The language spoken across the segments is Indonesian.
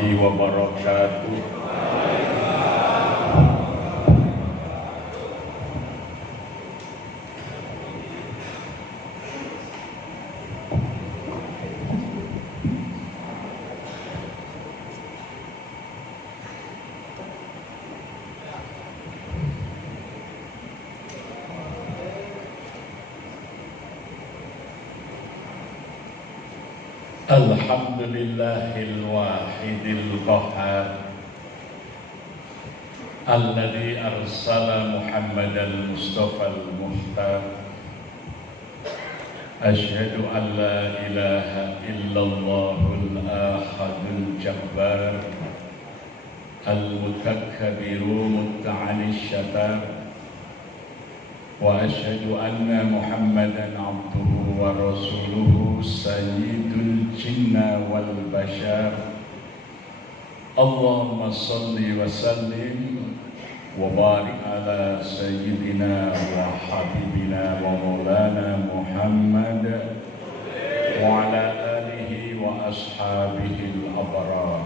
warahmatullahi wabarakatuh. Alhamdulillahil wahidil qahhar alladzi arsala Muhammadal Mustafal Muhtar. Asyhadu an la ilaha illallahul ahadul jabbar al-mutakabbiru mutta'alis syatar. Wa asyhadu anna Muhammadan abduhu wa rasuluhu sayyidul jinna wal bashar. Allahumma salli wa sallim wa barik ala sayyidina wa habibina wa maulana Muhammad wa ala alihi wa ashabihi al-abrar.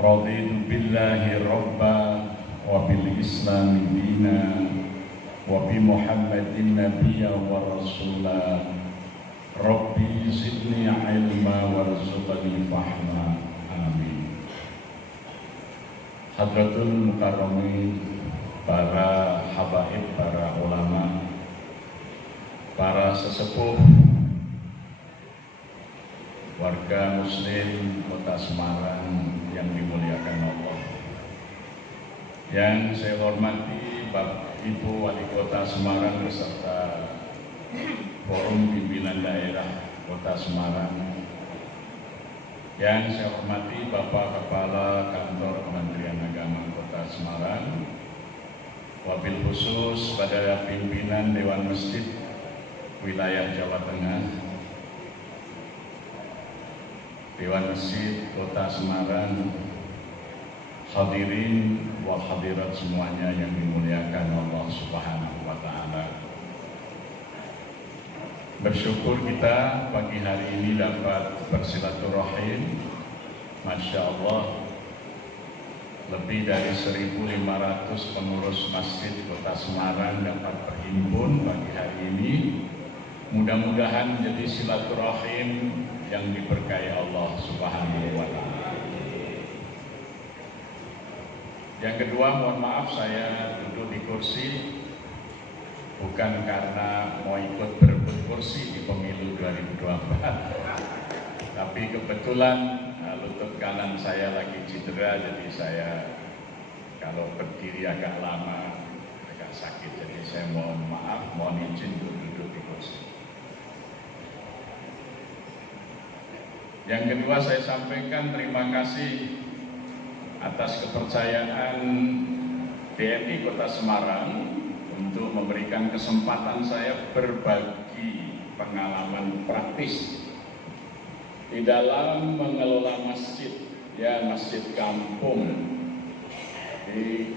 Raditu billahi rabba wa bil islami dina wa bi Muhammadin nabiyya wa rasulah. Rabbi zidni ilma warzuqni fahma. Amin. Hadratul mukarramin, para habaib, para ulama, para sesepuh, warga muslim Kota Semarang yang dimuliakan Allah, yang saya hormati Bapak Ibu Wali Kota Semarang beserta Forum Pimpinan Daerah Kota Semarang, yang saya hormati Bapak Kepala Kantor Kementerian Agama Kota Semarang, wabil khusus pada pimpinan Dewan Masjid Wilayah Jawa Tengah, Dewan Masjid Kota Semarang, hadirin wa hadirat semuanya yang dimuliakan Allah Subhanahu wa Ta'ala. Bersyukur kita pagi hari ini dapat bersilaturahim. Masya Allah, lebih dari 1.500 pengurus masjid Kota Semarang dapat berhimpun pagi hari ini. Mudah-mudahan menjadi silaturahim yang diberkahi Allah Subhanahu wa Ta'ala. Yang kedua, mohon maaf saya duduk di kursi bukan karena mau ikut berebut kursi di pemilu 2024, tapi kebetulan lutut kanan saya lagi cedera, jadi saya kalau berdiri agak lama agak sakit, jadi saya mohon maaf, mohon izin untuk duduk di kursi. Yang kedua, saya sampaikan terima kasih atas kepercayaan DMI Kota Semarang untuk memberikan kesempatan saya berbagi pengalaman praktis di dalam mengelola masjid, ya masjid kampung di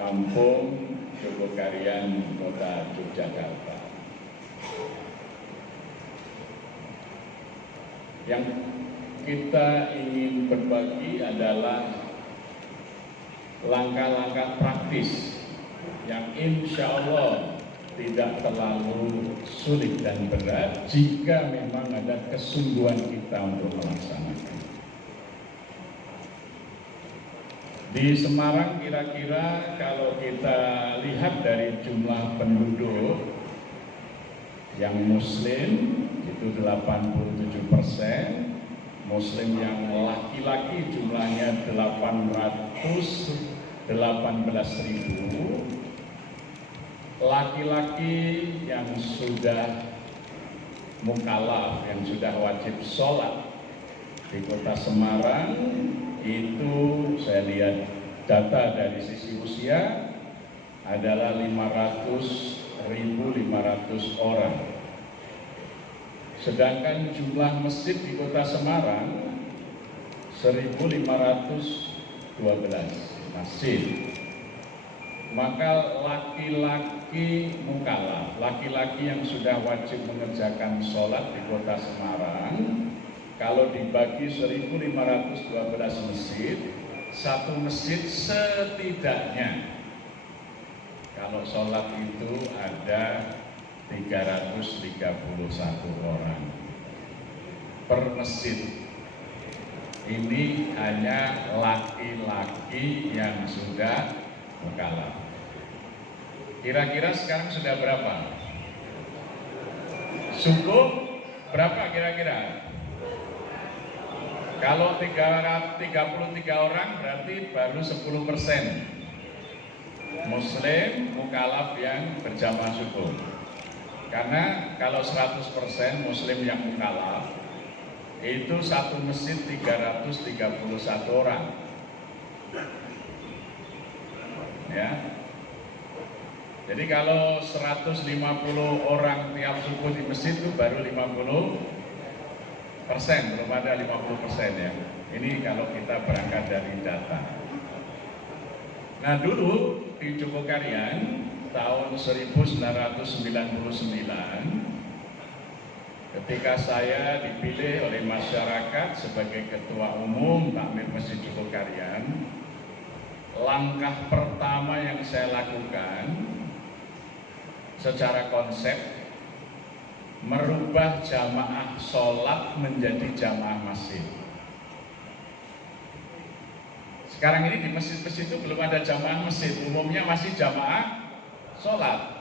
Kampung Jogokarian, Kota Yogyakarta. Yang kita ingin berbagi adalah langkah-langkah praktis yang insya Allah tidak terlalu sulit dan berat jika memang ada kesungguhan kita untuk melaksanakan. Di Semarang kira-kira kalau kita lihat dari jumlah penduduk yang muslim itu 87%, muslim yang laki-laki jumlahnya 18.000, laki-laki yang sudah mukallaf, yang sudah wajib sholat di Kota Semarang itu saya lihat data dari sisi usia adalah 1.500 orang. Sedangkan jumlah masjid di Kota Semarang 1.512 masjid. Maka laki-laki mukallaf, laki-laki yang sudah wajib mengerjakan sholat di Kota Semarang kalau dibagi 1.512 masjid, satu masjid setidaknya kalau sholat itu ada 331 orang per masjid. Ini hanya laki-laki yang sudah mukallaf. Kira-kira sekarang sudah berapa? Cukup berapa kira-kira? Kalau 33 orang berarti baru 10% Muslim mukallaf yang berjamaah subuh. Karena kalau 100% Muslim yang mukallaf itu satu masjid 331 orang. Ya. Jadi kalau 150 orang tiap subuh di masjid itu baru 50%, belum ada 50% ya. Ini kalau kita berangkat dari data. Nah dulu di Jogokarian tahun 1999 ketika saya dipilih oleh masyarakat sebagai Ketua Umum Takmir Masjid Jogokarian, langkah pertama yang saya lakukan secara konsep merubah jamaah sholat menjadi jamaah masjid. Sekarang ini di masjid-masjid itu belum ada jamaah masjid, umumnya masih jamaah sholat.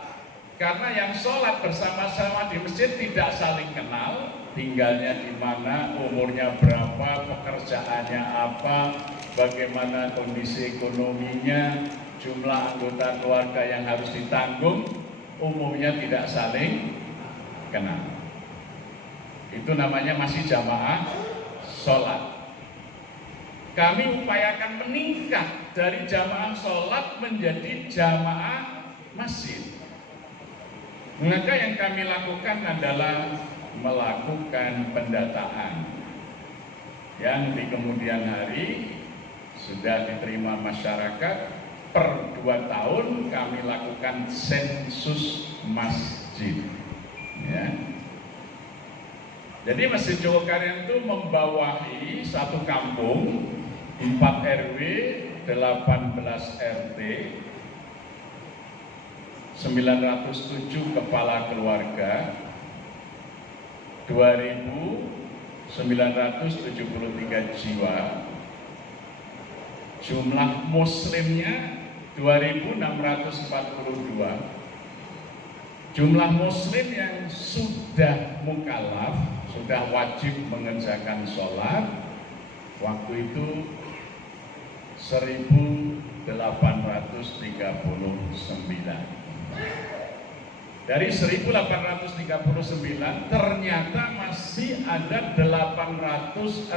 Karena yang sholat bersama-sama di masjid tidak saling kenal, tinggalnya di mana, umurnya berapa, pekerjaannya apa, bagaimana kondisi ekonominya, jumlah anggota keluarga yang harus ditanggung, umumnya tidak saling kenal. Itu namanya masih jamaah sholat. Kami upayakan meningkat dari jamaah sholat menjadi jamaah masjid. Maka yang kami lakukan adalah melakukan pendataan yang di kemudian hari sudah diterima masyarakat. Per 2 tahun kami lakukan sensus masjid. Ya. Jadi Masjid Jogokarian itu membawahi satu kampung, 4 RW, 18 RT, 907 kepala keluarga, 2.973 jiwa, jumlah muslimnya 2.642, jumlah muslim yang sudah mukallaf, sudah wajib mengerjakan sholat, waktu itu 1.839. Dari 1.839 ternyata masih ada 816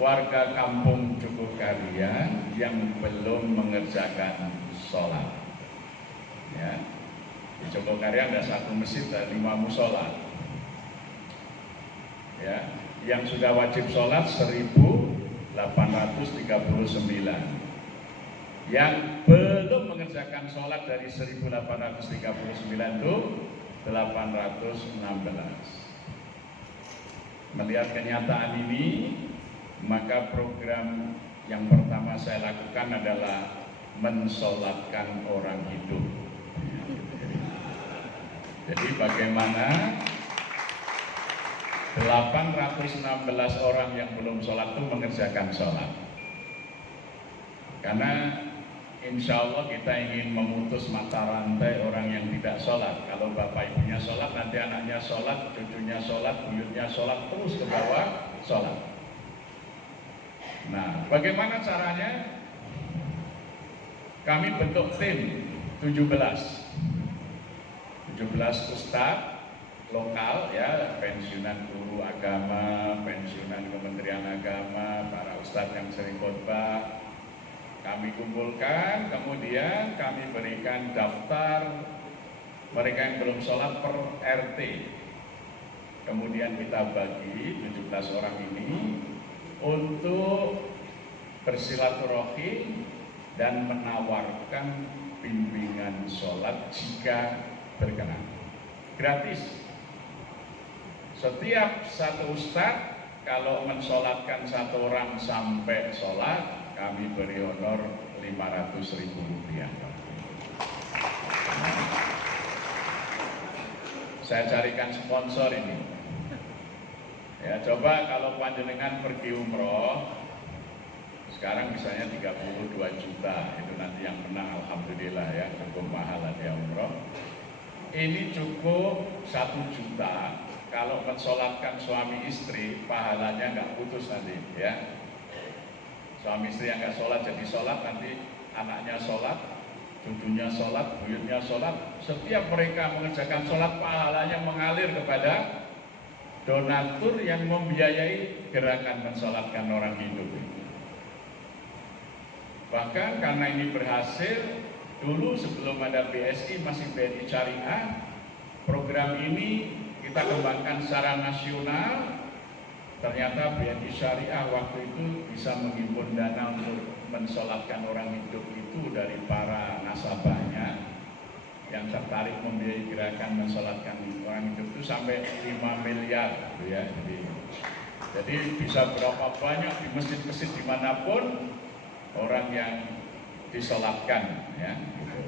warga kampung Jogokarian yang belum mengerjakan sholat. Ya. Di Jogokarian ada satu masjid dan 5 musola. Ya. Yang sudah wajib sholat 1.839. Yang belum mengerjakan sholat dari 1.839 itu 816. Melihat kenyataan ini, maka program yang pertama saya lakukan adalah mensolatkan orang hidup. Jadi bagaimana 816 orang yang belum sholat itu mengerjakan sholat. Karena insya Allah kita ingin memutus mata rantai orang yang tidak sholat. Kalau bapak ibunya sholat, nanti anaknya sholat, cucunya sholat, buyutnya sholat, terus ke bawah sholat. Nah, bagaimana caranya? Kami bentuk tim 17 ustadz lokal, ya, pensiunan guru agama, pensiunan Kementerian Agama, para ustadz yang sering khotbah. Kami kumpulkan, kemudian kami berikan daftar mereka yang belum sholat per RT. Kemudian kita bagi 17 orang ini untuk bersilaturahim dan menawarkan bimbingan sholat jika berkenan. Gratis. Setiap satu ustadz kalau mensolatkan satu orang sampai sholat, kami beri honor 500.000 rupiah. Saya carikan sponsor ini. Ya, coba kalau panjenengan pergi umroh, sekarang misalnya 32 juta, itu nanti yang menang alhamdulillah ya, cukup mahal hadiah umroh. Ini cukup 1 juta. Kalau mensolatkan suami istri, pahalanya nggak putus nanti ya. Suami istri yang nggak sholat jadi sholat, nanti anaknya sholat, cucunya sholat, buyutnya sholat. Setiap mereka mengerjakan sholat, pahalanya mengalir kepada donatur yang membiayai gerakan mensolatkan orang hidup ini. Bahkan karena ini berhasil, dulu sebelum ada BSI masih BNI Syariah, program ini kita kembangkan secara nasional. Ternyata BNI Syariah waktu itu bisa menghimpun dana untuk mensolatkan orang hidup itu dari para nasabahnya yang tertarik membiayai gerakan mensolatkan orang hidup itu sampai 5 miliar gitu ya. Jadi bisa berapa banyak di masjid-masjid dimanapun orang yang disolatkan ya, gitu.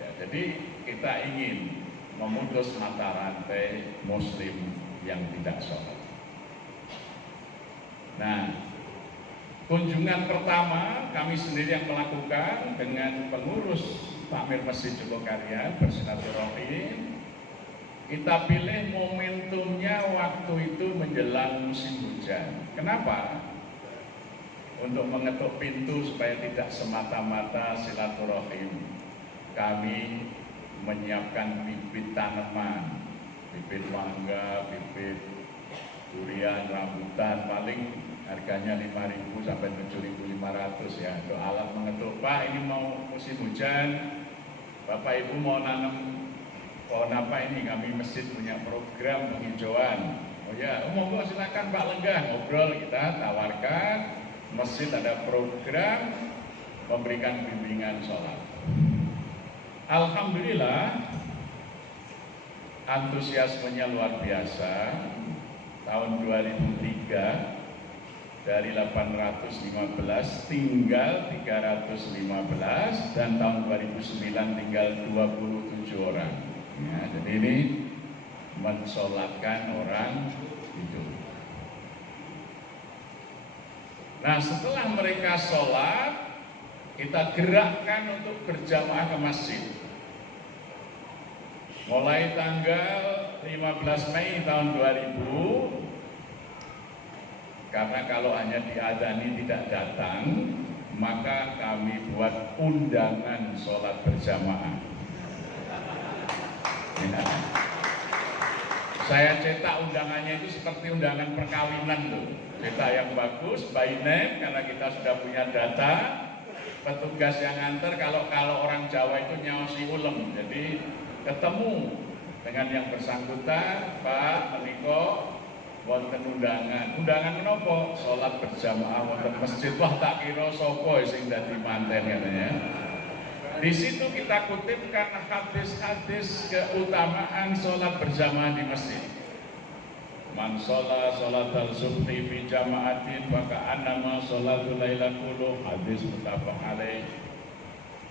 Ya, jadi kita ingin memutus mata rantai muslim yang tidak sholat. Nah, kunjungan pertama kami sendiri yang melakukan dengan pengurus Takmir Masjid Jogokarya bersilaturahim. Kita pilih momentumnya waktu itu menjelang musim hujan. Kenapa? Untuk mengetuk pintu supaya tidak semata-mata silaturahim, kami menyiapkan bibit tanaman, bibit mangga, bibit durian, rambutan, paling harganya 5.000 sampai 7.500 ya, untuk alat mengetuk. Pak, ini mau musim hujan, Bapak Ibu mau nanam pohon apa ini? Kami masjid punya program penghijauan. Oh ya, monggo silakan Pak Lenggah, ngobrol, kita tawarkan. Masjid ada program memberikan bimbingan sholat. Alhamdulillah antusiasmenya luar biasa. Tahun 2003 dari 815 tinggal 315 dan tahun 2009 tinggal 27 orang. Ya, jadi ini mensolatkan orang hidup. Nah, setelah mereka sholat, kita gerakkan untuk berjamaah ke masjid. Mulai tanggal 15 Mei tahun 2000, karena kalau hanya diadzani tidak datang, maka kami buat undangan sholat berjamaah. Ya. Saya cetak undangannya itu seperti undangan perkawinan tuh. Cetak yang bagus, by name, karena kita sudah punya data. Petugas yang nganter, kalau orang Jawa itu nyaosi ulem, jadi ketemu dengan yang bersangkutan, Pak, meniko, wonten undangan. Undangan menapa? Sholat berjamaah wonten masjid. Wah, tak kira sapa sing dadi manten katanya. Di situ kita kutipkan hadis-hadis keutamaan sholat berjamaah di masjid. Man sholat sholatal subhi fi jama'atin maka annama sholatul laila kullu, hadis muttafaq alaih.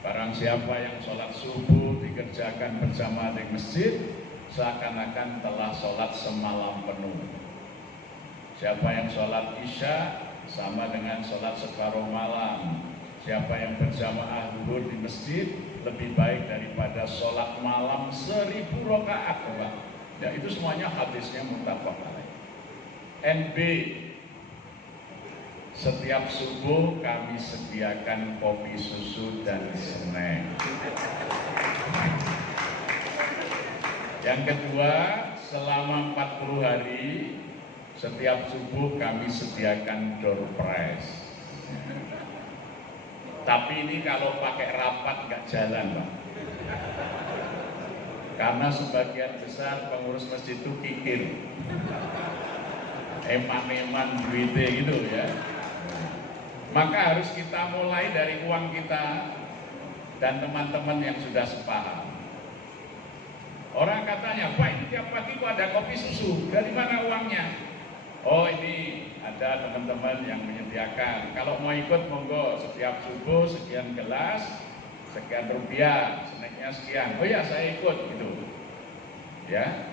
Barang siapa yang sholat subuh dikerjakan berjamaah di masjid, seakan-akan telah sholat semalam penuh. Siapa yang sholat isya sama dengan sholat separuh malam. Siapa yang berjamaah zuhur di masjid lebih baik daripada sholat malam 1000 rakaat. Ya, itu semuanya hadisnya muttafaq alaih. NB, setiap subuh kami sediakan kopi, susu, dan snack. Yang kedua, selama 40 hari setiap subuh kami sediakan door prize. Tapi ini kalau pakai rapat nggak jalan, Pak. Karena sebagian besar pengurus masjid itu kikir, eman-eman duitnya gitu ya. Maka harus kita mulai dari uang kita dan teman-teman yang sudah sepaham. Orang katanya, Pak ini tiap pagi kok ada kopi susu, dari mana uangnya? Oh ini ada teman-teman yang menyediakan. Kalau mau ikut monggo, setiap subuh sekian gelas, sekian rupiah, snacknya sekian. Oh ya saya ikut gitu. Ya.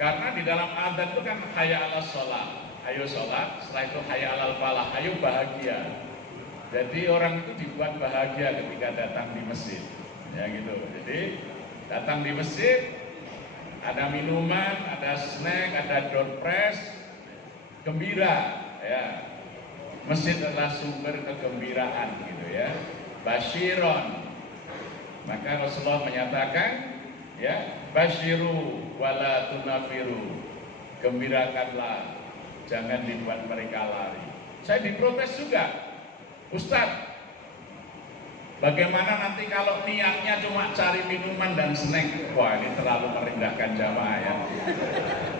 Karena di dalam adzan itu kan hayya 'alas shalah, ayo sholat, setelah itu hayya 'alal falah, ayo bahagia. Jadi orang itu dibuat bahagia ketika datang di masjid. Ya gitu. Jadi datang di masjid, ada minuman, ada snack, ada door press, gembira. Ya. Masjid adalah sumber kegembiraan gitu ya. Basyiron. Maka Rasulullah menyatakan, ya, basyiru wala tunafiru. Gembirakanlah, jangan dibuat mereka lari. Saya diprotes juga. Ustadz, bagaimana nanti kalau niatnya cuma cari minuman dan snack? Wah ini terlalu merendahkan jamaah ya.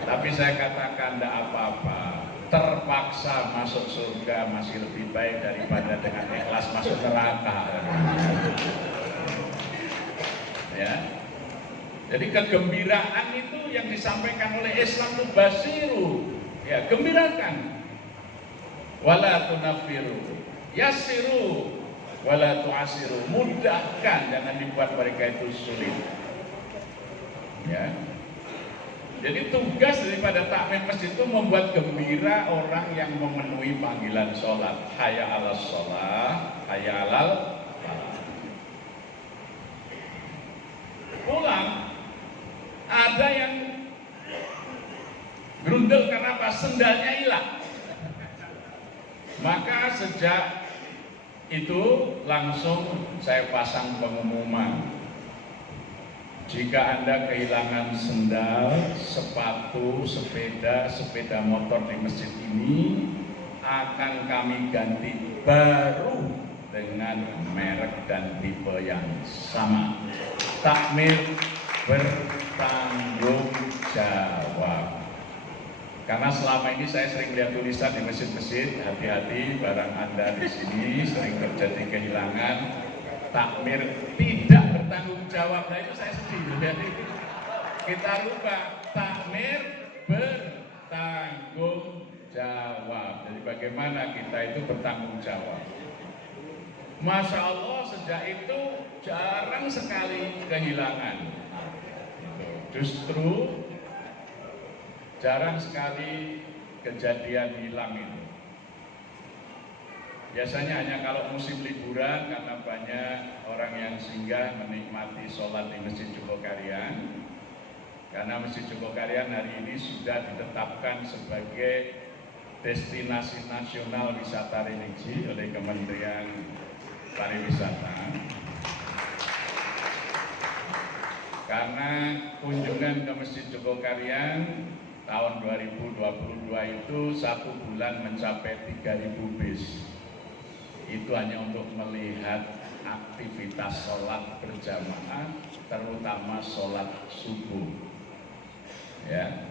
Tapi saya katakan tidak apa-apa. Terpaksa masuk surga masih lebih baik daripada dengan ikhlas masuk neraka. Ya. Jadi kegembiraan itu yang disampaikan oleh Islam itu basiru. Ya, gembirakan. Wala tunafiru. Yasiru wala tu'asiru, mudahkan, jangan dibuat mereka itu sulit. Ya. Jadi tugas daripada takmir masjid itu membuat gembira orang yang memenuhi panggilan sholat. Hayya 'alas shalah, hayya 'alal falah. Pulang, ada yang grundel karena apa? Sendalnya hilang. Maka sejak itu langsung saya pasang pengumuman. Jika Anda kehilangan sendal, sepatu, sepeda motor di masjid ini, akan kami ganti baru dengan merek dan tipe yang sama. Takmir bertanggung jawab. Karena selama ini saya sering lihat tulisan di masjid-masjid, hati-hati barang Anda di sini sering terjadi kehilangan, takmir tidak bertanggung jawab. Nah itu saya sedih. Jadi kita rubah, takmir bertanggung jawab. Jadi bagaimana kita itu bertanggung jawab? Masya Allah sejak itu jarang sekali kehilangan. Justru jarang sekali kejadian hilang itu. Biasanya hanya kalau musim liburan karena banyak orang yang singgah menikmati sholat di Masjid Jogokarian. Karena Masjid Jogokarian hari ini sudah ditetapkan sebagai destinasi nasional wisata religi oleh Kementerian Pariwisata. Karena kunjungan ke Masjid Jogokarian tahun 2022 itu 1 bulan mencapai 3.000 bis. Itu hanya untuk melihat aktivitas sholat berjamaah, terutama sholat subuh. Ya.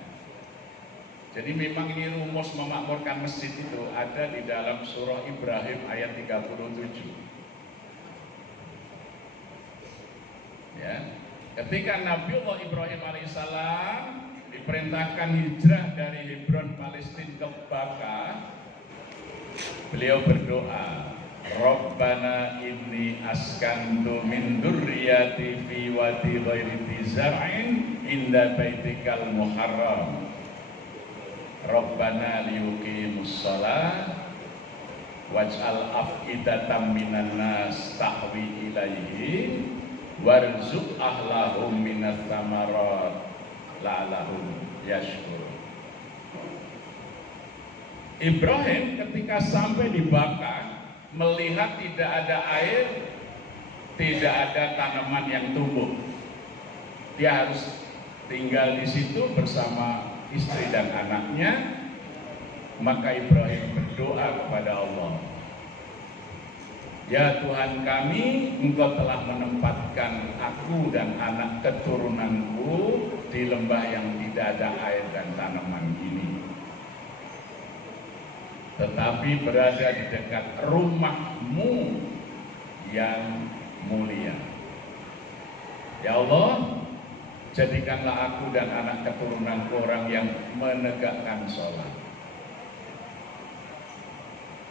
Jadi memang ini rumus memakmurkan masjid itu ada di dalam surah Ibrahim ayat 37. Ya. Ketika Nabiullah Ibrahim alaihissalam diperintahkan hijrah dari Hebron Palestina ke Baka, beliau berdoa, Rabbana inni askantu min dzurriyyati fi wadi ghairi dzar'in inda baitikal muharram. Rabbana liyuqimus shalah waj'al af'idatan minan nas tahwi ilaihi warzuq ahlahum minats tsamarat la'allahum yashkurun. Ibrahim ketika sampai di Baka melihat tidak ada air, tidak ada tanaman yang tumbuh. Dia harus tinggal di situ bersama istri dan anaknya. Maka Ibrahim berdoa kepada Allah, ya Tuhan kami, Engkau telah menempatkan aku dan anak keturunanku di lembah yang tidak ada air dan tanaman ini, tetapi berada di dekat rumah-Mu yang mulia. Ya Allah, jadikanlah aku dan anak keturunanku orang yang menegakkan sholat.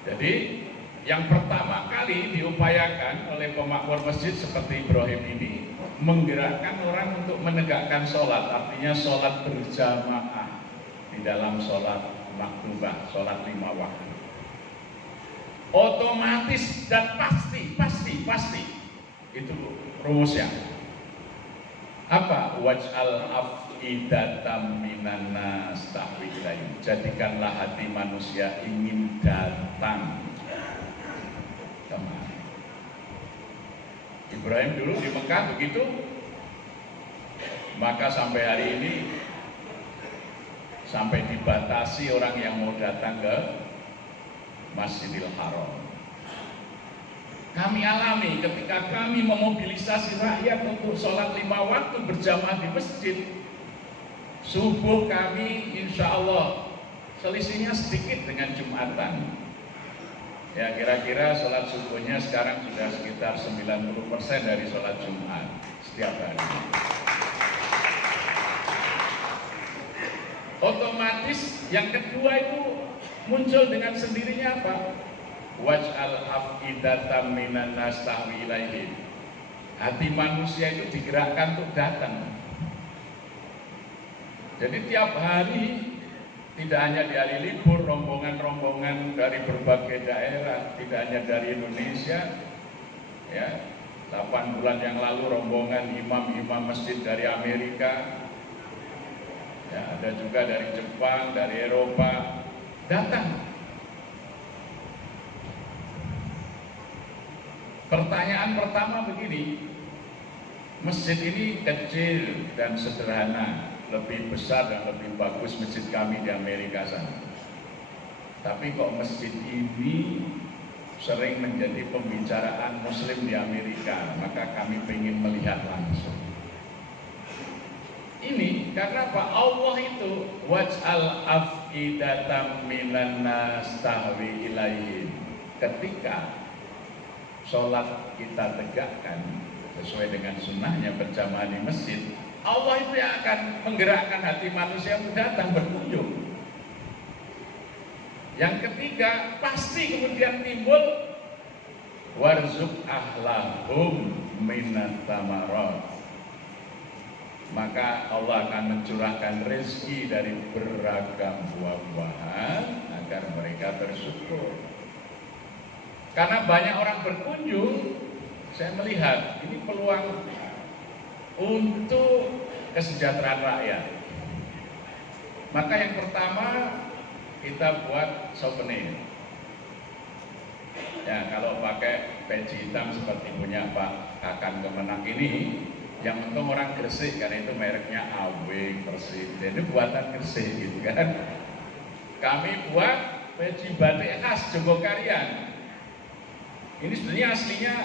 Jadi yang pertama kali diupayakan oleh pemakmur masjid seperti Ibrahim ini, menggerakkan orang untuk menegakkan sholat, artinya sholat berjamaah di dalam sholat maktubah, sholat 5 waktu. Otomatis dan pasti itu rumusnya. Apa? Waj'al af'idatam minan nas tahwi ilaihim. Jadikanlah hati manusia ingin datang kemari. Ibrahim dulu di Mekah begitu, maka sampai hari ini sampai dibatasi orang yang mau datang ke Masjidil Haram. Kami alami ketika kami memobilisasi rakyat untuk sholat 5 waktu berjamaah di masjid, subuh kami insya Allah selisihnya sedikit dengan Jumatan. Ya, kira-kira sholat subuhnya sekarang sudah sekitar 90% dari sholat Jumat setiap hari. Otomatis yang kedua itu muncul dengan sendirinya apa? Waj'al af'idatam minan nas tahwi ilaihim. Hati manusia itu digerakkan untuk datang. Jadi tiap hari, tidak hanya di hari libur, rombongan-rombongan dari berbagai daerah, tidak hanya dari Indonesia, ya, 8 bulan yang lalu rombongan imam-imam masjid dari Amerika, ya, ada juga dari Jepang, dari Eropa, datang. Pertanyaan pertama begini, masjid ini kecil dan sederhana, lebih besar dan lebih bagus masjid kami di Amerika sana. Tapi kok masjid ini sering menjadi pembicaraan muslim di Amerika, maka kami ingin melihat langsung. Ini karena Pak Allah itu waj'al af'idatam minan nas tahwi ilaihim. Ketika sholat kita tegakkan sesuai dengan sunnahnya berjamaah di masjid, Allah itu yang akan menggerakkan hati manusia untuk datang berkunjung. Yang ketiga, pasti kemudian timbul warzuq ahlahum minat tamarat. Maka Allah akan mencurahkan rezeki dari beragam buah-buahan agar mereka bersyukur. Karena banyak orang berkunjung, saya melihat ini peluang untuk kesejahteraan rakyat. Maka yang pertama kita buat souvenir. Ya, kalau pakai peci hitam seperti punya Pak Kakan Kemenak ini, yang untung orang Gresik karena itu mereknya AW Persib. Jadi buatan Gresik gitu kan. Kami buat peci batik khas Jogokarian. Ini sebenarnya aslinya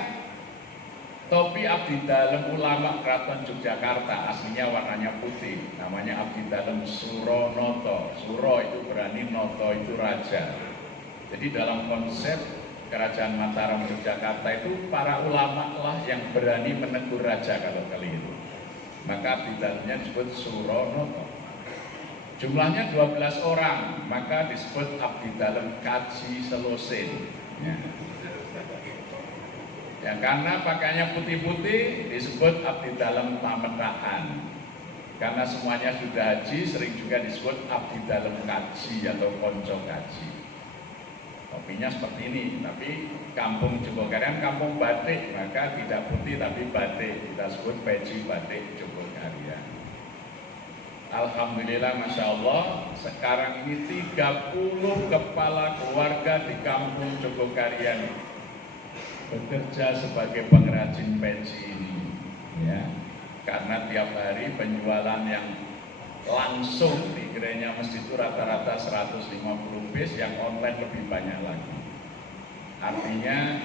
topi abdi dalem ulama Keraton Yogyakarta, aslinya warnanya putih, namanya abdi dalem Suronoto. Suro itu berani, Noto itu raja. Jadi dalam konsep Kerajaan Mataram Yogyakarta itu para ulama lah yang berani menegur raja kalau keliru. Maka abdi dalemnya disebut Suronoto. Jumlahnya 12 orang, maka disebut abdi dalem Kaji Selosin. Ya, karena pakaiannya putih-putih disebut abdi dalem pametaan. Karena semuanya sudah haji, sering juga disebut abdi dalem kaji atau konco kaji. Topinya seperti ini, tapi kampung Jogokarian kampung batik, maka tidak putih tapi batik, kita sebut peci batik Jogokarian. Alhamdulillah, Masya Allah, sekarang ini 30 kepala keluarga di kampung Jogokarian bekerja sebagai pengrajin peci ini, ya, karena tiap hari penjualan yang langsung di gerainya masjid itu rata-rata 150 piece, yang online lebih banyak lagi. Artinya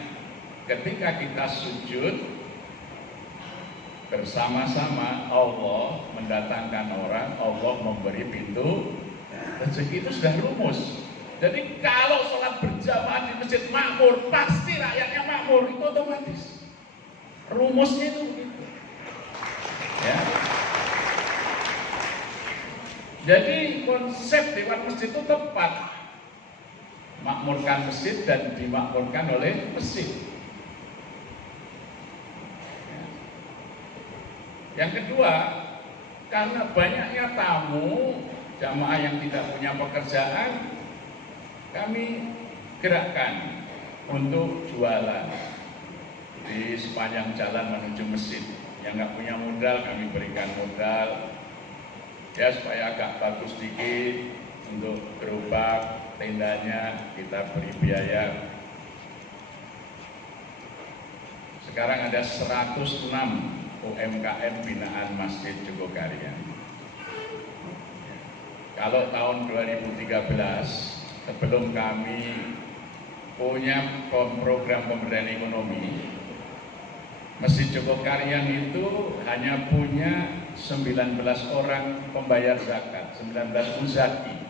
ketika kita sujud bersama-sama, Allah mendatangkan orang, Allah memberi pintu rezeki, itu sudah rumus. Jadi kalau sholat berjamaah di masjid makmur, pasti rakyatnya makmur, itu otomatis. Rumusnya itu begitu. Jadi konsep Dewan Masjid itu tepat, makmurkan masjid dan dimakmurkan oleh masjid. Yang kedua, karena banyaknya tamu jamaah yang tidak punya pekerjaan, kami gerakkan untuk jualan di sepanjang jalan menuju masjid. Yang nggak punya modal, kami berikan modal, ya supaya agak bagus sedikit untuk gerobak, tendanya kita beri biaya. Sekarang ada 106 UMKM binaan Masjid Jogokarian. Kalau tahun 2013, sebelum kami punya program pemberdayaan ekonomi, Masjid Jogokarian itu hanya punya 19 orang pembayar zakat, 19 muzaki.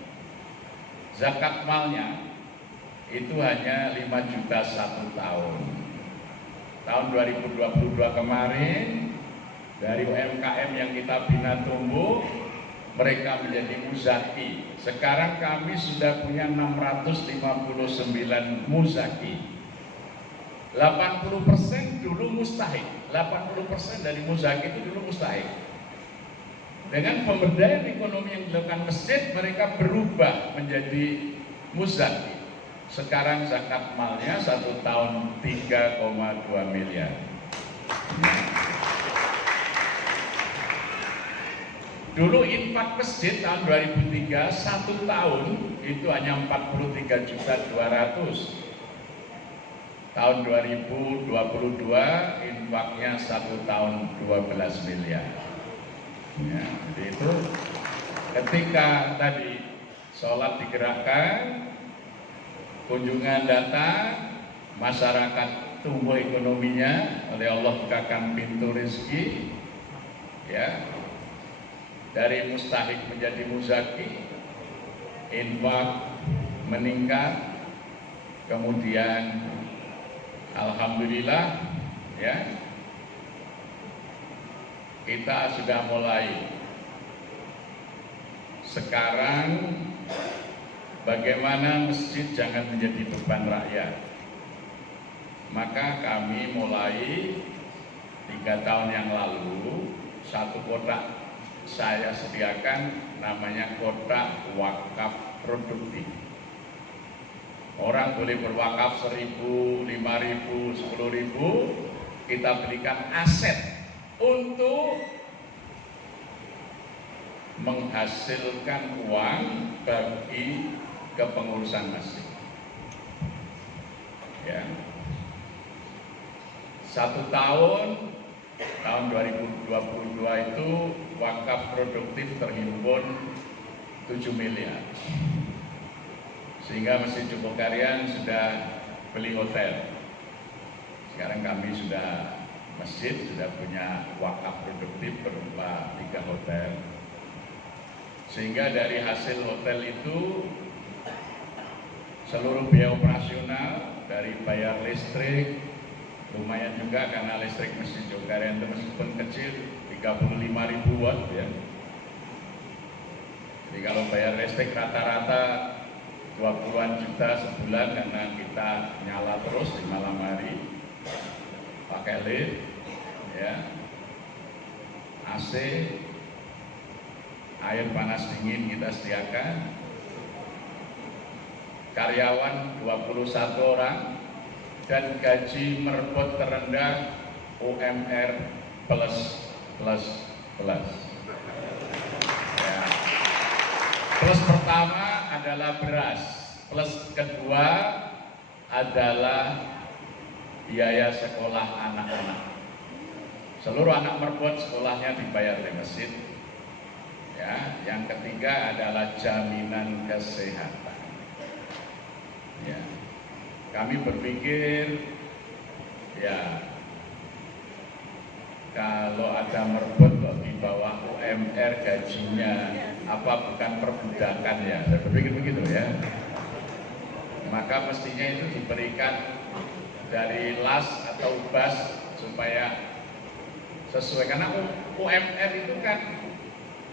Zakat malnya itu hanya 5 juta satu tahun. Tahun 2022 kemarin, dari UMKM yang kita bina tumbuh, mereka menjadi muzaki. Sekarang kami sudah punya 659 muzaki. 80% dulu mustahik, 80% dari muzaki itu dulu mustahik. Dengan pemberdayaan ekonomi yang dilakukan masjid, mereka berubah menjadi muzaki. Sekarang zakat malnya 1 tahun 3,2 miliar. Dulu infak masjid tahun 2003 1 tahun itu hanya 43.200.000. Tahun 2022 infaknya 1 tahun 12 miliar. Ya, jadi itu ketika tadi sholat digerakkan, kunjungan datang, masyarakat tumbuh ekonominya, oleh Allah bukakan pintu rezeki, ya, dari mustahik menjadi muzaki, infak meningkat, kemudian alhamdulillah, ya, kita sudah mulai. Sekarang bagaimana masjid jangan menjadi beban rakyat. Maka kami mulai 3 tahun yang lalu, 1 kotak saya sediakan namanya kotak wakaf produktif. Orang boleh berwakaf 1.000, 5.000, 10.000, kita berikan aset untuk menghasilkan uang bagi kepengurusan masjid. Ya. 1 tahun 2022 itu wakaf produktif terhimpun 7 miliar. Sehingga Masjid Jogokarian sudah beli hotel. Sekarang kami sudah masjid, sudah punya wakaf produktif berupa 3 hotel. Sehingga dari hasil hotel itu seluruh biaya operasional, dari bayar listrik, lumayan juga karena listrik Masjid Jogokarian itu meskipun kecil 35.000 watt, ya. Jadi kalau bayar listrik rata-rata 20-an juta sebulan karena kita nyala terus di malam hari, pakai lift, ya, AC, air panas dingin kita sediakan, karyawan 21 orang, dan gaji merbot terendah UMR plus. Ya. Plus pertama adalah beras, plus kedua adalah biaya sekolah anak-anak. Seluruh anak merbot sekolahnya dibayar oleh masjid. Ya, yang ketiga adalah jaminan kesehatan. Ya, kami berpikir, ya, kalau ada merbot kok di bawah UMR gajinya, apa bukan perbudakan, ya? Saya berpikir begitu, ya. Maka mestinya itu diberikan dari las atau bas supaya sesuai, karena UMR itu kan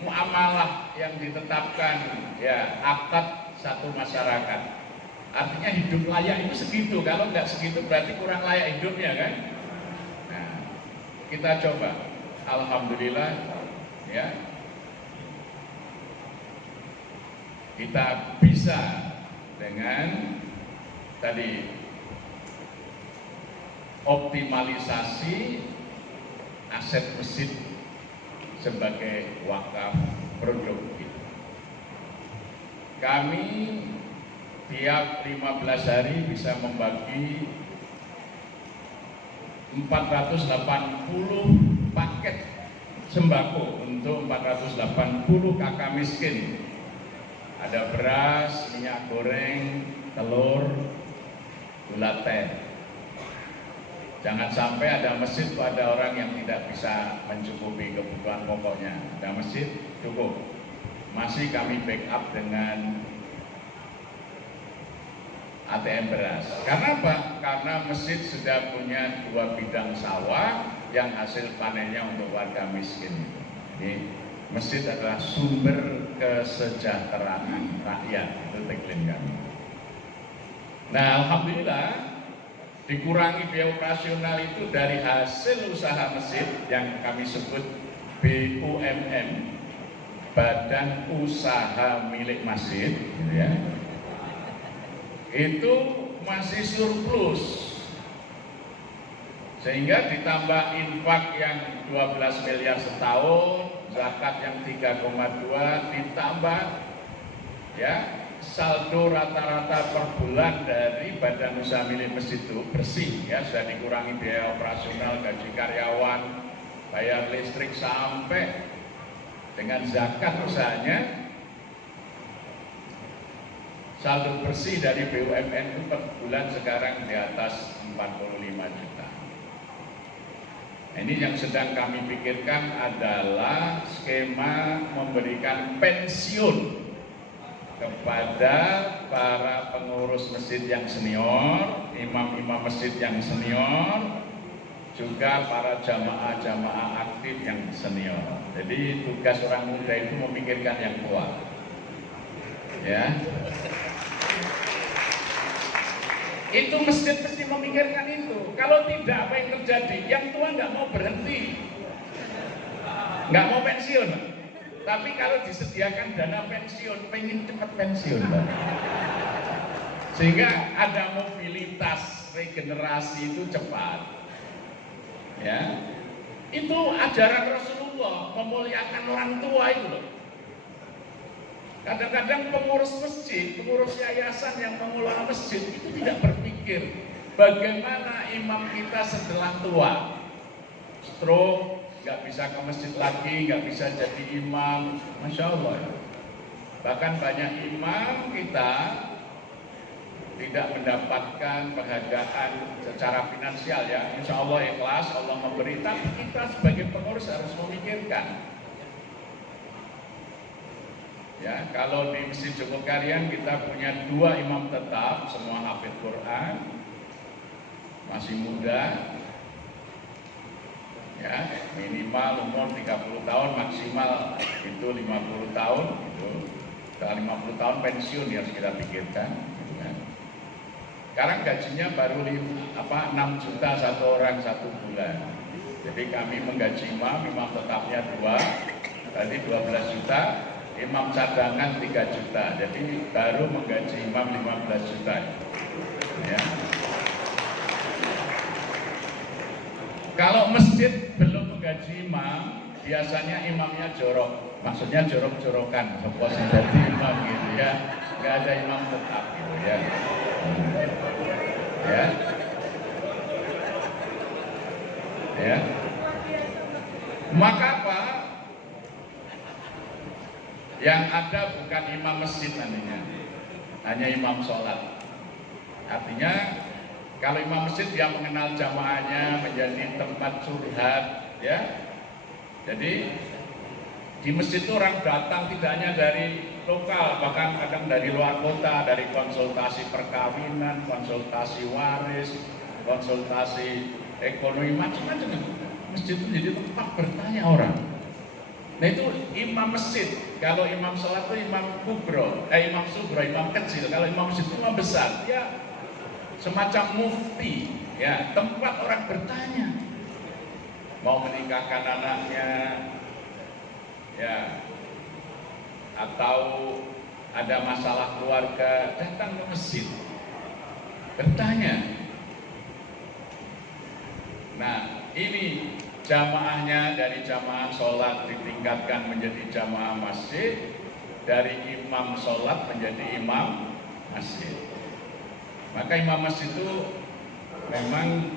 muamalah yang ditetapkan, ya akad satu masyarakat. Artinya hidup layak itu segitu, kalau nggak segitu berarti kurang layak hidupnya kan. Nah, kita coba, alhamdulillah ya, kita bisa dengan tadi optimalisasi aset masjid sebagai wakaf produktif. Kami tiap 15 hari bisa membagi 480 paket sembako untuk 480 kakak miskin. Ada beras, minyak goreng, telur, gula teh. Jangan sampai ada masjid pada orang yang tidak bisa mencukupi kebutuhan pokoknya. Ada masjid cukup. Masih kami backup dengan ATM beras. Karena apa? Karena masjid sudah punya 2 bidang sawah yang hasil panennya untuk warga miskin. Jadi masjid adalah sumber kesejahteraan rakyat. Itu tagline kami. Nah, alhamdulillah dikurangi biaya operasional itu dari hasil usaha masjid yang kami sebut BUMN, Badan Usaha Milik Masjid, gitu ya. Itu masih surplus, sehingga ditambah infak yang 12 miliar setahun, zakat yang 3,2 ditambah ya saldo rata-rata per bulan dari badan usaha milik masjid itu bersih ya, sudah dikurangi biaya operasional, gaji karyawan, bayar listrik, sampai dengan zakat usahanya saldo bersih dari BUMN itu per bulan sekarang di atas 45 juta. Ini yang sedang kami pikirkan adalah skema memberikan pensiun kepada para pengurus masjid yang senior, imam-imam masjid yang senior, juga para jamaah-jamaah aktif yang senior. Jadi tugas orang muda itu memikirkan yang tua, ya. Itu masjid mesti memikirkan itu. Kalau tidak, apa yang terjadi? Yang tua nggak mau berhenti, nggak mau pensiun. Tapi kalau disediakan dana pensiun, pengen cepat pensiun, Pak. Sehingga ada mobilitas regenerasi itu cepat. Ya, itu ajaran Rasulullah, memuliakan orang tua itu loh. Kadang-kadang pengurus masjid, pengurus yayasan yang mengelola masjid itu tidak berpikir bagaimana imam kita setelah tua, stroke, nggak bisa ke masjid lagi, nggak bisa jadi imam, Masya Allah. Bahkan banyak imam kita tidak mendapatkan penghargaan secara finansial ya. Insya Allah ikhlas, Allah memberi, tapi kita sebagai pengurus harus memikirkan. Ya, kalau di Masjid Jogokarian kita punya 2 imam tetap, semua hafid Quran, masih muda, ya minimal umur 30 tahun, maksimal itu 50 tahun, itu setelah 50 tahun pensiun ya, harus kita pikirkan. Gitu kan. Sekarang gajinya baru 6 juta satu orang satu bulan. Jadi kami menggaji imam tetapnya 2, tadi 12 juta. Imam cadangan 3 juta, jadi baru menggaji imam 15 juta. Ya. Kalau masjid belum menggaji imam, biasanya imamnya jorok, maksudnya jorok-jorokan, seperti jadi imam gitu ya, nggak ada imam tetap gitu ya. Ya. Ya. Maka apa? Yang ada bukan imam masjid nantinya, hanya imam sholat. Artinya kalau imam masjid dia mengenal jamaahnya, menjadi tempat curhat, ya. Jadi di masjid itu orang datang tidak hanya dari lokal, bahkan kadang dari luar kota, dari konsultasi perkawinan, konsultasi waris, konsultasi ekonomi, macam-macam. Masjid itu jadi tempat bertanya orang. Nah itu imam masjid. Kalau imam sholat itu imam kubro, imam sugro, imam kecil. Kalau imam masjid itu imam besar. Ya semacam mufti, ya tempat orang bertanya. Mau menikahkan anaknya, ya, atau ada masalah keluarga, datang ke masjid, bertanya. Nah ini jamaahnya dari jamaah sholat ditingkatkan menjadi jamaah masjid, dari imam sholat menjadi imam masjid. Maka imam masjid itu memang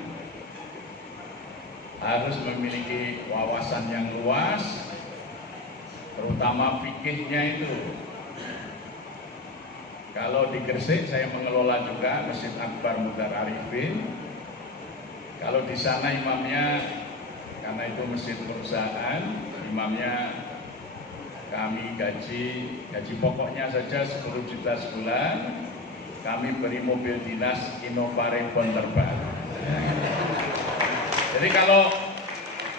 harus memiliki wawasan yang luas, terutama fikihnya itu. Kalau di Gresik saya mengelola juga Masjid Akbar Mudar Arifin. Kalau di sana imamnya, karena itu masjid perusahaan, imamnya kami gaji pokoknya saja 10 juta sebulan. Kami beri mobil dinas Innova Reborn terbaru. Jadi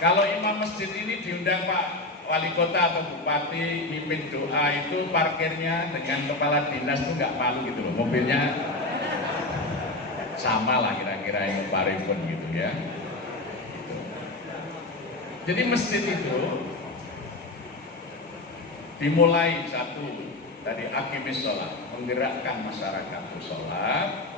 kalau imam masjid ini diundang Pak Wali Kota atau Bupati mimpin doa, itu parkirnya dengan kepala dinas itu nggak malu gitu loh, mobilnya sama lah kira-kira yang Paripun gitu ya. Jadi masjid itu dimulai satu dari akimis sholat, menggerakkan masyarakat untuk sholat.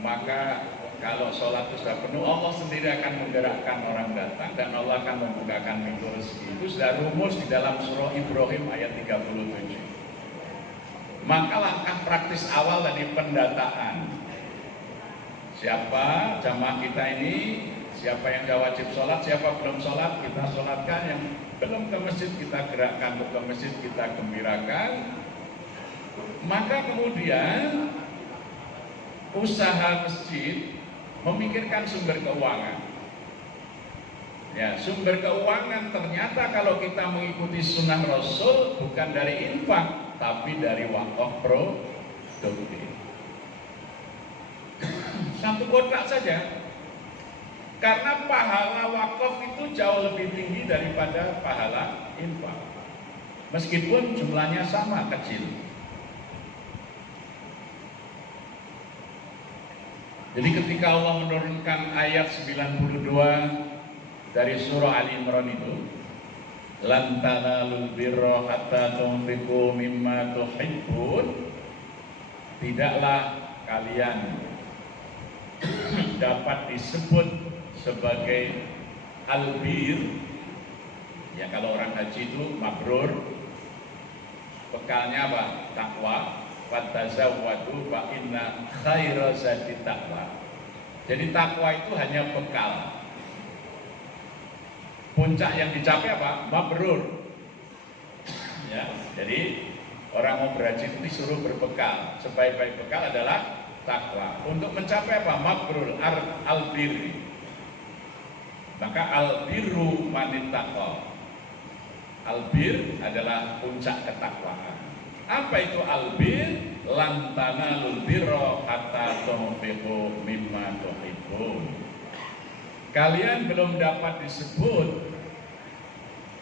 Maka kalau sholat itu sudah penuh, Allah sendiri akan menggerakkan orang datang dan Allah akan membukakan pintu rezeki. Itu sudah rumus di dalam surah Ibrahim ayat 37. Maka langkah praktis awal dari pendataan, siapa jamaah kita ini, siapa yang sudah wajib sholat, siapa belum sholat, kita sholatkan. Yang belum ke masjid kita gerakkan untuk ke masjid, kita gembirakan. Maka kemudian usaha masjid memikirkan sumber keuangan. Ya, sumber keuangan ternyata kalau kita mengikuti sunnah Rasul bukan dari infak, tapi dari wakaf produktif. Satu kotak saja. Karena pahala wakaf itu jauh lebih tinggi daripada pahala infak. Meskipun jumlahnya sama, kecil. Jadi ketika Allah menurunkan ayat 92 dari surah Ali Imran itu, lan tanalul birra hatta tunfiqu mimma tuhibbun, tidaklah kalian dapat disebut sebagai albir. Ya, kalau orang haji itu mabrur, bekalnya apa? Takwa. Fatazawwadu fa inna khaira zadi taqwa. Jadi takwa itu hanya bekal. Puncak yang dicapai apa? Mabrur. Ya, jadi orang mau berhaji itu disuruh berbekal. Sebaik-baik bekal adalah takwa. Untuk mencapai apa? Mabrur, albir. Maka albirru manittaqwa. Albir adalah puncak ketakwaan. Apa itu albir? Lan tanalul birra hatta tunfiqu mimma tuhibbun. Kalian belum dapat disebut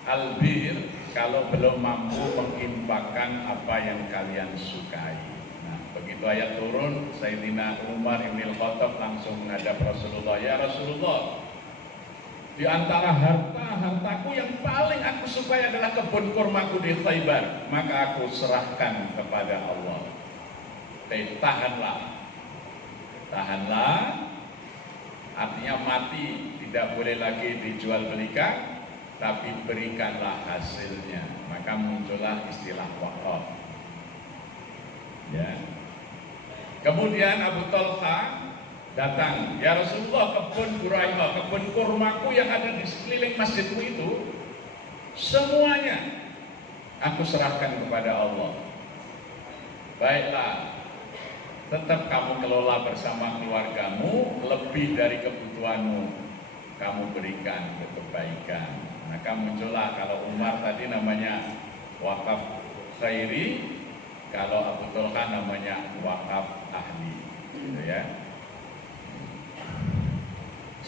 albir kalau belum mampu menginfakkan apa yang kalian sukai. Nah, begitu ayat turun, Sayyidina Umar bin Khattab langsung menghadap Rasulullah. Ya Rasulullah, di antara hartaku yang paling aku sukai adalah kebun kurmaku di Khaybar. Maka aku serahkan kepada Allah. Tahanlah. Artinya mati, tidak boleh lagi dijual belikan, tapi berikanlah hasilnya. Maka muncullah istilah wakaf. Ya. Kemudian Abu Talha datang, ya Rasulullah, kebun Buraimah, kebun kurmaku yang ada di sekeliling masjidmu itu, semuanya aku serahkan kepada Allah. Baiklah, tetap kamu kelola bersama keluargamu, lebih dari kebutuhanmu kamu berikan ke kebaikan. Maka muncullah, kalau Umar tadi namanya wakaf khairi, kalau Abu Talha namanya wakaf ahli, gitu ya.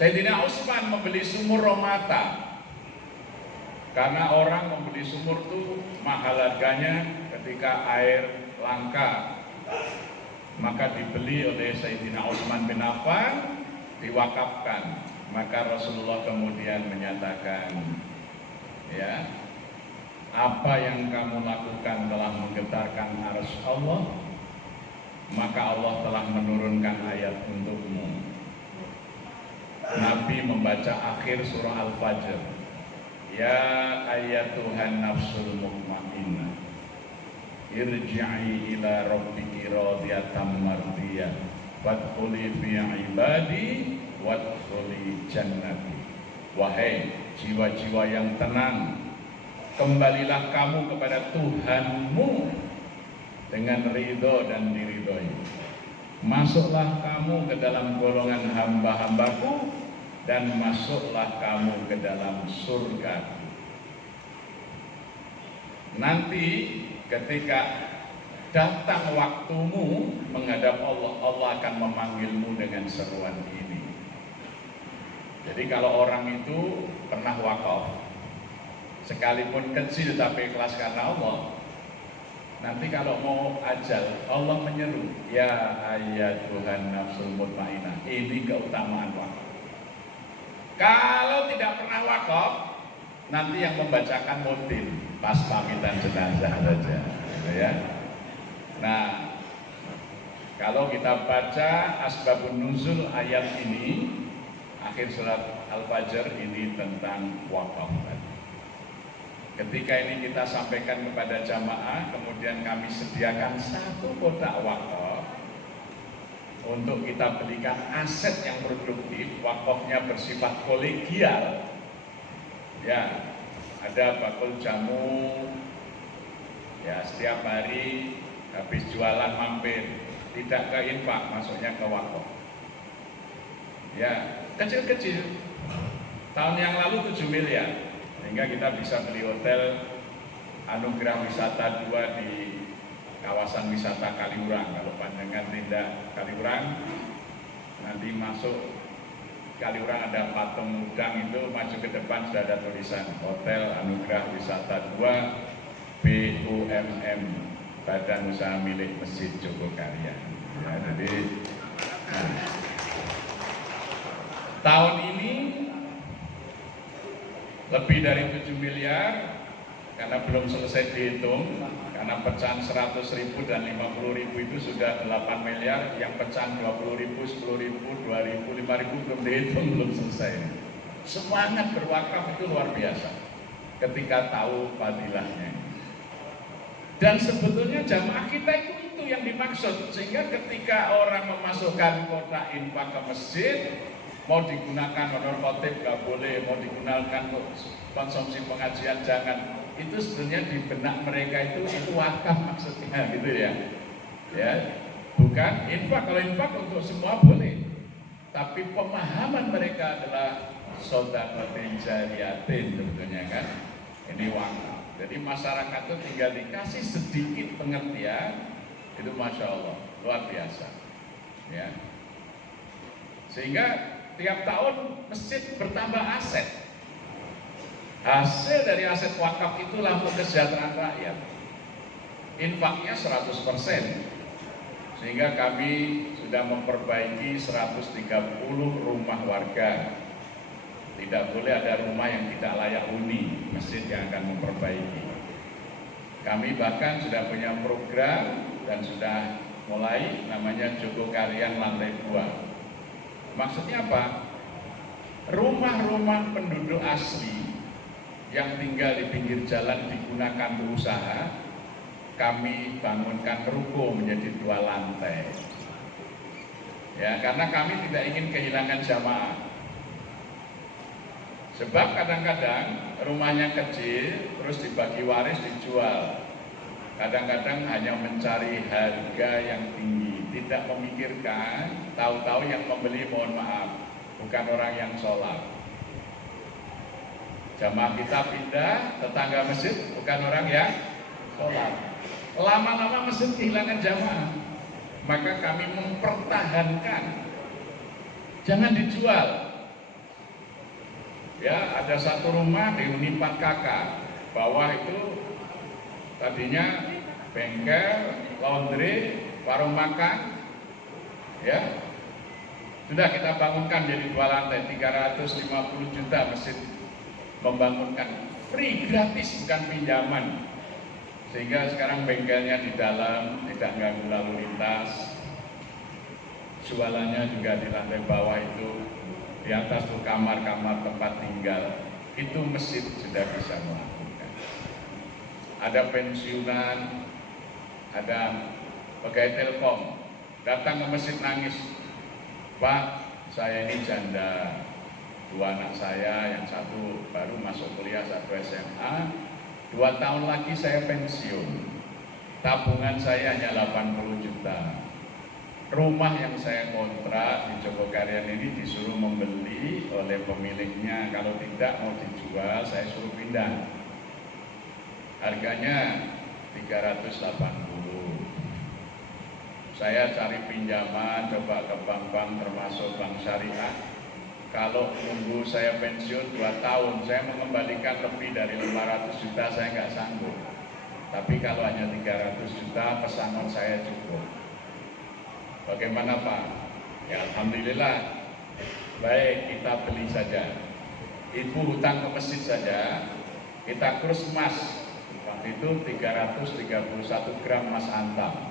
Sayyidina Utsman membeli sumur Romata. Karena orang membeli sumur itu mahal harganya ketika air langka, maka dibeli oleh Sayyidina Utsman bin Affan, diwakafkan. Maka Rasulullah kemudian menyatakan, ya, apa yang kamu lakukan telah menggetarkan arsy Allah, maka Allah telah menurunkan ayat untukmu. Nabi membaca akhir surah Al-Fajr, ya ayyatuhan nafsul mutmainnah, irji'i ila rabbiki radiyatan mardiyah, wadkhuli fi ibadi wadkhuli jannati. Wahai jiwa-jiwa yang tenang, kembalilah kamu kepada Tuhanmu dengan ridho dan diridhoi. Masuklah kamu ke dalam golongan hamba-hambaku dan masuklah kamu ke dalam surga. Nanti ketika datang waktumu menghadap Allah, Allah akan memanggilmu dengan seruan ini. Jadi kalau orang itu pernah wakaf, sekalipun kecil tapi ikhlas karena Allah, nanti kalau mau ajal, Allah menyeru, ya ayyatuhan nafsul mutmainnah. Ini keutamaan wakaf. Kalau tidak pernah wakaf, nanti yang membacakan mutin pas pamitan jenazah saja, ya. Nah, kalau kita baca asbabun nuzul ayat ini, akhir surat Al-Fajr ini tentang wakaf. Ketika ini kita sampaikan kepada jamaah, kemudian kami sediakan 1 kotak wakaf untuk kita belikan aset yang produktif. Wakafnya bersifat kolegial, ya, ada bakul jamu, ya, setiap hari habis jualan mampir, tidak ke infak, masuknya ke wakaf, ya, kecil-kecil. Tahun yang lalu 7 miliar, sehingga kita bisa beli hotel Anugerah Wisata 2 di kawasan wisata Kaliurang. Kalau pandangan tindak Kaliurang, nanti masuk Kaliurang ada patung udang itu, maju ke depan sudah ada tulisan Hotel Anugerah Wisata 2 BUMM, Badan Usaha Milik Masjid Jogokarya. Ya, jadi tahun ini lebih dari 7 miliar karena belum selesai dihitung, karena pecahan 100.000 dan 50.000 itu sudah 8 miliar, yang pecahan 20.000, 10.000, 2.000, 5.000 belum dihitung, belum selesai. Semangat berwakaf itu luar biasa ketika tahu fadilahnya. Dan sebetulnya jamaah kita itu yang dimaksud, sehingga ketika orang memasukkan kotak infak ke masjid, mau digunakan honor khotib nggak boleh, mau digunakan untuk konsumsi pengajian jangan. Itu sebenarnya di benak mereka itu wakaf maksudnya, gitu ya. Ya, bukan infak. Kalau infak untuk semua boleh, tapi pemahaman mereka adalah shadaqatin jariyatin sebetulnya kan. Ini wakaf. Jadi masyarakat itu tinggal dikasih sedikit pengertian, itu masya Allah luar biasa. Ya, sehingga tiap tahun masjid bertambah aset. Hasil dari aset wakaf itulah untuk kesejahteraan rakyat. Infaknya 100%. Sehingga kami sudah memperbaiki 130 rumah warga. Tidak boleh ada rumah yang tidak layak huni, masjid yang akan memperbaiki. Kami bahkan sudah punya program dan sudah mulai namanya Jogokaryan Lantai 2. Maksudnya apa? Rumah-rumah penduduk asli yang tinggal di pinggir jalan digunakan untuk usaha, kami bangunkan ruko menjadi 2 lantai. Ya, karena kami tidak ingin kehilangan jamaah. Sebab kadang-kadang rumahnya kecil, terus dibagi waris dijual. Kadang-kadang hanya mencari harga yang tinggi, tidak memikirkan, tahu-tahu yang membeli mohon maaf, bukan orang yang sholat. Jamaah kita pindah, tetangga masjid bukan orang yang sholat. Lama-lama masjid kehilangan jamaah. Maka kami mempertahankan, jangan dijual. Ya, ada satu rumah dihuni 4 kakak. Bawah itu tadinya bengkel, laundry, warung makan. Ya, sudah kita bangunkan jadi 2 lantai, 350 juta mesin membangunkan, free, gratis, bukan pinjaman. Sehingga sekarang bengkelnya di dalam, tidak ganggu lalu lintas. Jualannya juga di lantai bawah itu. Di atas tuh kamar-kamar tempat tinggal, itu masjid sudah bisa melakukan. Ada pensiunan, ada pegawai Telkom, datang ke masjid nangis, Pak, saya ini janda, 2 anak saya, yang satu baru masuk kuliah, satu SMA, 2 tahun lagi saya pensiun, tabungan saya hanya 80 juta. Rumah yang saya kontrak di Jogokarian ini disuruh membeli oleh pemiliknya, kalau tidak mau dijual saya suruh pindah. Harganya 380. Saya cari pinjaman, coba ke bank-bank termasuk bank syariah. Kalau nunggu saya pensiun 2 tahun, saya mengembalikan lebih dari 500 juta, saya nggak sanggup. Tapi kalau hanya 300 juta, pesangon saya cukup. Bagaimana Pak? Ya Alhamdulillah, baik, kita beli saja. Ibu hutang ke masjid saja, kita krus emas. Waktu itu 331 gram emas antam.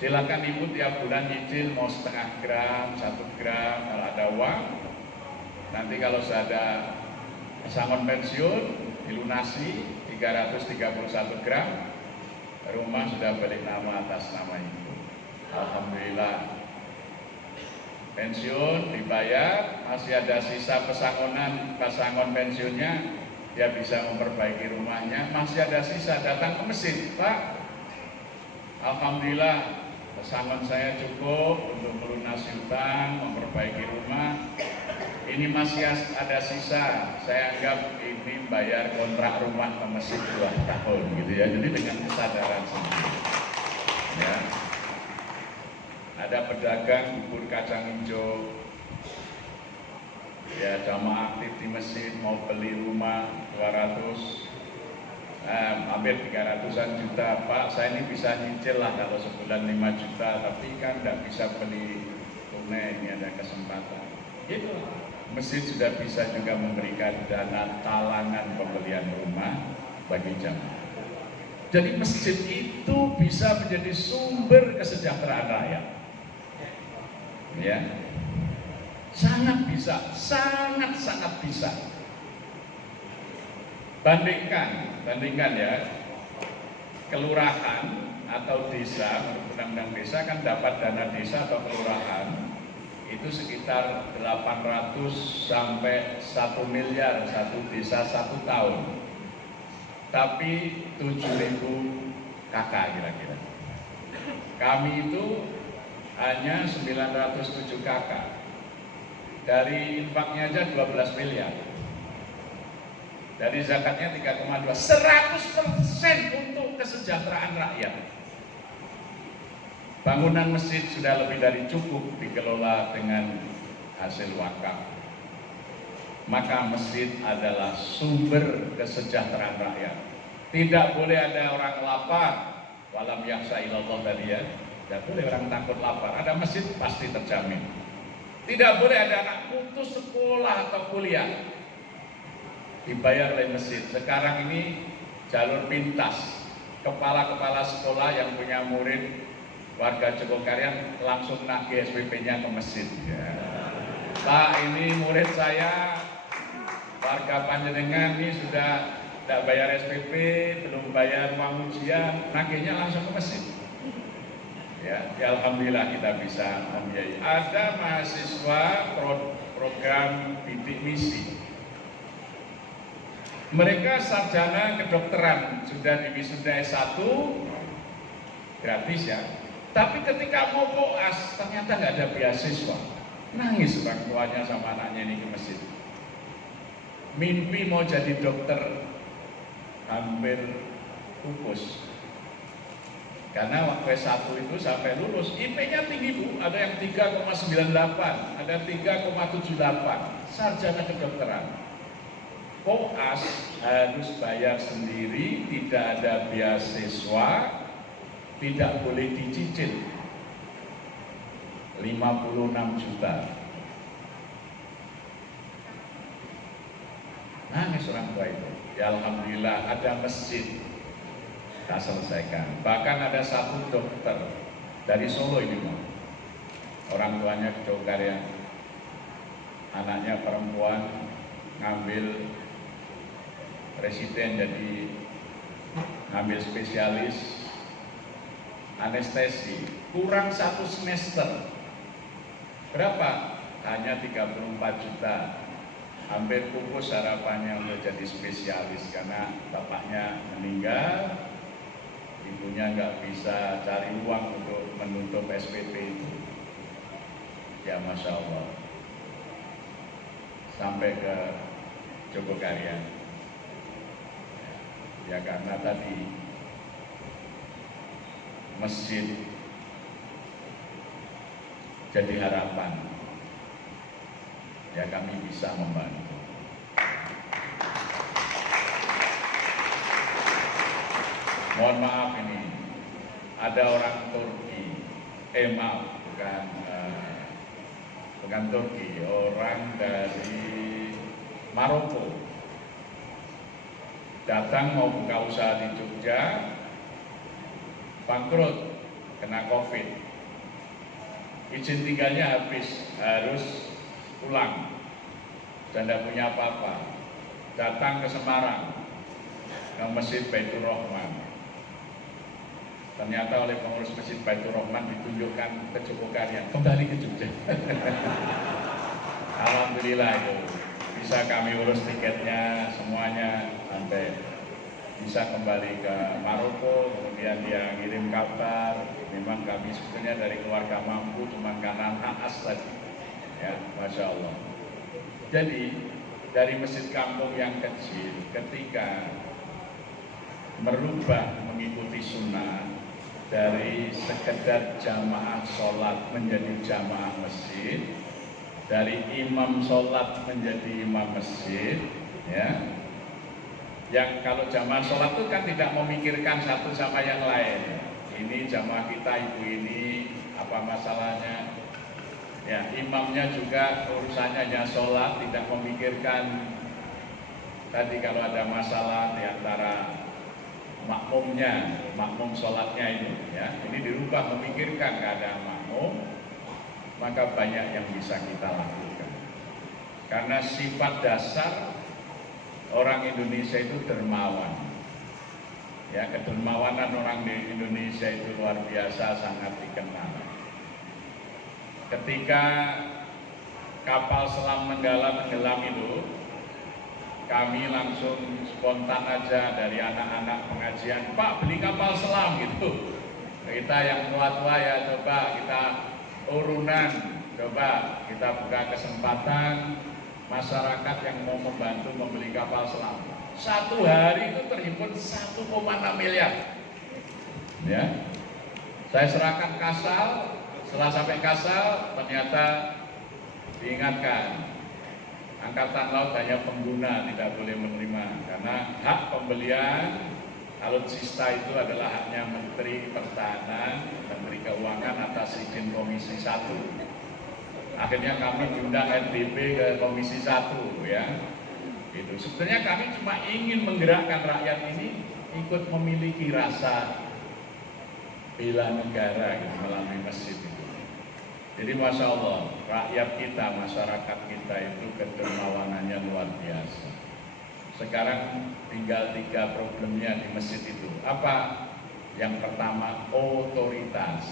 Silakan ibu tiap bulan nyicil, mau setengah gram, 1 gram, kalau ada uang. Nanti kalau sudah ada pesangon pensiun, dilunasi 331 gram, rumah sudah balik nama atas nama ibu. Alhamdulillah, pensiun dibayar, masih ada sisa pesangon pensiunnya, dia bisa memperbaiki rumahnya, masih ada sisa, datang ke masjid, Pak, Alhamdulillah pesangon saya cukup untuk melunasi hutang, memperbaiki rumah, ini masih ada sisa, saya anggap ini bayar kontrak rumah ke masjid 2 tahun gitu ya. Jadi dengan kesadaran sendiri ya. Ada pedagang bubur kacang hijau, ya jamaah aktif di masjid mau beli rumah 200, hampir 300-an juta, Pak saya ini bisa nyicil lah kalau sebulan 5 juta, tapi kan tidak bisa beli tunai, ini ada kesempatan. Itu masjid sudah bisa juga memberikan dana talangan pembelian rumah bagi jamaah. Jadi masjid itu bisa menjadi sumber kesejahteraan rakyat. Ya, sangat bisa, sangat bisa. Bandingkan ya, kelurahan atau desa, menurut undang-undang desa kan dapat dana desa atau kelurahan itu sekitar 800 sampai 1 miliar satu desa 1 tahun. Tapi 7.000 kakak kira-kira. Kami itu hanya 907 kakak. Dari infaknya aja 12 miliar. Dari zakatnya 3,2. 100% untuk kesejahteraan rakyat. Bangunan masjid sudah lebih dari cukup dikelola dengan hasil wakaf. Maka masjid adalah sumber kesejahteraan rakyat. Tidak boleh ada orang lapar. Walam yakhsha illallah tadi ya. Tidak boleh orang takut lapar. Ada masjid pasti terjamin. Tidak boleh ada anak putus sekolah atau kuliah dibayar oleh masjid. Sekarang ini jalur pintas. Kepala-kepala sekolah yang punya murid warga Jogokarian langsung nagih SPP-nya ke masjid. Ya. Pak, ini murid saya warga Panjenengan ini sudah tidak bayar SPP, belum bayar uang ujian, nagihnya langsung ke masjid. Ya, alhamdulillah kita bisa membiayai. Ada mahasiswa program bidik misi. Mereka sarjana kedokteran, sudah di wisuda S1, gratis ya. Tapi ketika mau koas, ternyata nggak ada beasiswa. Nangis orang tuanya sama anaknya ini ke masjid. Mimpi mau jadi dokter, hampir pupus. Karena waktu S1 itu sampai lulus, IP-nya tinggi Bu, ada yang 3,98, ada 3,78, sarjana kedokteran. koas harus bayar sendiri, tidak ada beasiswa, tidak boleh dicicil. 56 juta. Nangis orang tua itu. Ya alhamdulillah ada masjid, tak selesaikan. Bahkan ada satu dokter dari Solo ini, orang tuanya ke Jogarya, anaknya perempuan ngambil residen, jadi ngambil spesialis anestesi, kurang 1 semester. Berapa? Hanya 34 juta. Hampir pupus harapannya untuk jadi spesialis karena bapaknya meninggal, ibunya nggak bisa cari uang untuk menutup SPP itu. Ya Masya Allah. Sampai ke Jogokarya. Ya karena tadi masjid jadi harapan, ya kami bisa membantu. Mohon maaf ini, ada orang Turki, maaf, bukan Turki, orang dari Maroko, datang mau buka usaha di Jogja, bangkrut, kena COVID. Izin tinggalnya habis, harus pulang dan tidak punya apa-apa. Datang ke Semarang, ke Masjid Baitur Rahman. Ternyata oleh pengurus Masjid Baitur Rahman ditunjukkan ke Jogokarya, kembali ke Jogja. Alhamdulillah itu bisa kami urus tiketnya semuanya sampai bisa kembali ke Maroko. Kemudian dia ngirim kabar, memang kami sebetulnya dari keluarga mampu, cuma karena naas tadi, ya Masya Allah. Jadi dari masjid kampung yang kecil, ketika merubah mengikuti sunnah dari sekedar jamaah sholat menjadi jamaah masjid, dari imam sholat menjadi imam masjid, ya. Yang kalau jamaah sholat itu kan tidak memikirkan satu sama yang lain. Ini jamaah kita, ibu ini apa masalahnya? Ya, imamnya juga urusannya hanya sholat, tidak memikirkan tadi kalau ada masalah di antara makmumnya, makmum sholatnya itu. Ya, ini dirubah memikirkan keadaan makmum, maka banyak yang bisa kita lakukan. Karena sifat dasar orang Indonesia itu dermawan. Ya, kedermawanan orang di Indonesia itu luar biasa, sangat dikenal. Ketika kapal selam Nenggala tenggelam itu, kami langsung spontan aja dari anak-anak pengajian, Pak beli kapal selam gitu. Kita yang tua-tua ya coba kita urunan, coba kita buka kesempatan masyarakat yang mau membantu membeli kapal selam. 1 hari itu terhimpun 1,6 miliar. Ya, saya serahkan Kasal. Setelah sampai Kasal, ternyata diingatkan Angkatan Laut hanya pengguna, tidak boleh menerima karena hak pembelian alutsista itu adalah haknya Menteri Pertahanan, Menteri Keuangan atas izin Komisi 1. Akhirnya kami diundang NTB ke Komisi 1, ya. Itu sebenarnya kami cuma ingin menggerakkan rakyat ini ikut memiliki rasa bela negara gitu, melalui masjid itu. Jadi Masya Allah, rakyat kita, masyarakat kita itu kedermawanannya luar biasa. Sekarang tinggal 3 problemnya di masjid itu. Apa? Yang pertama, otoritas.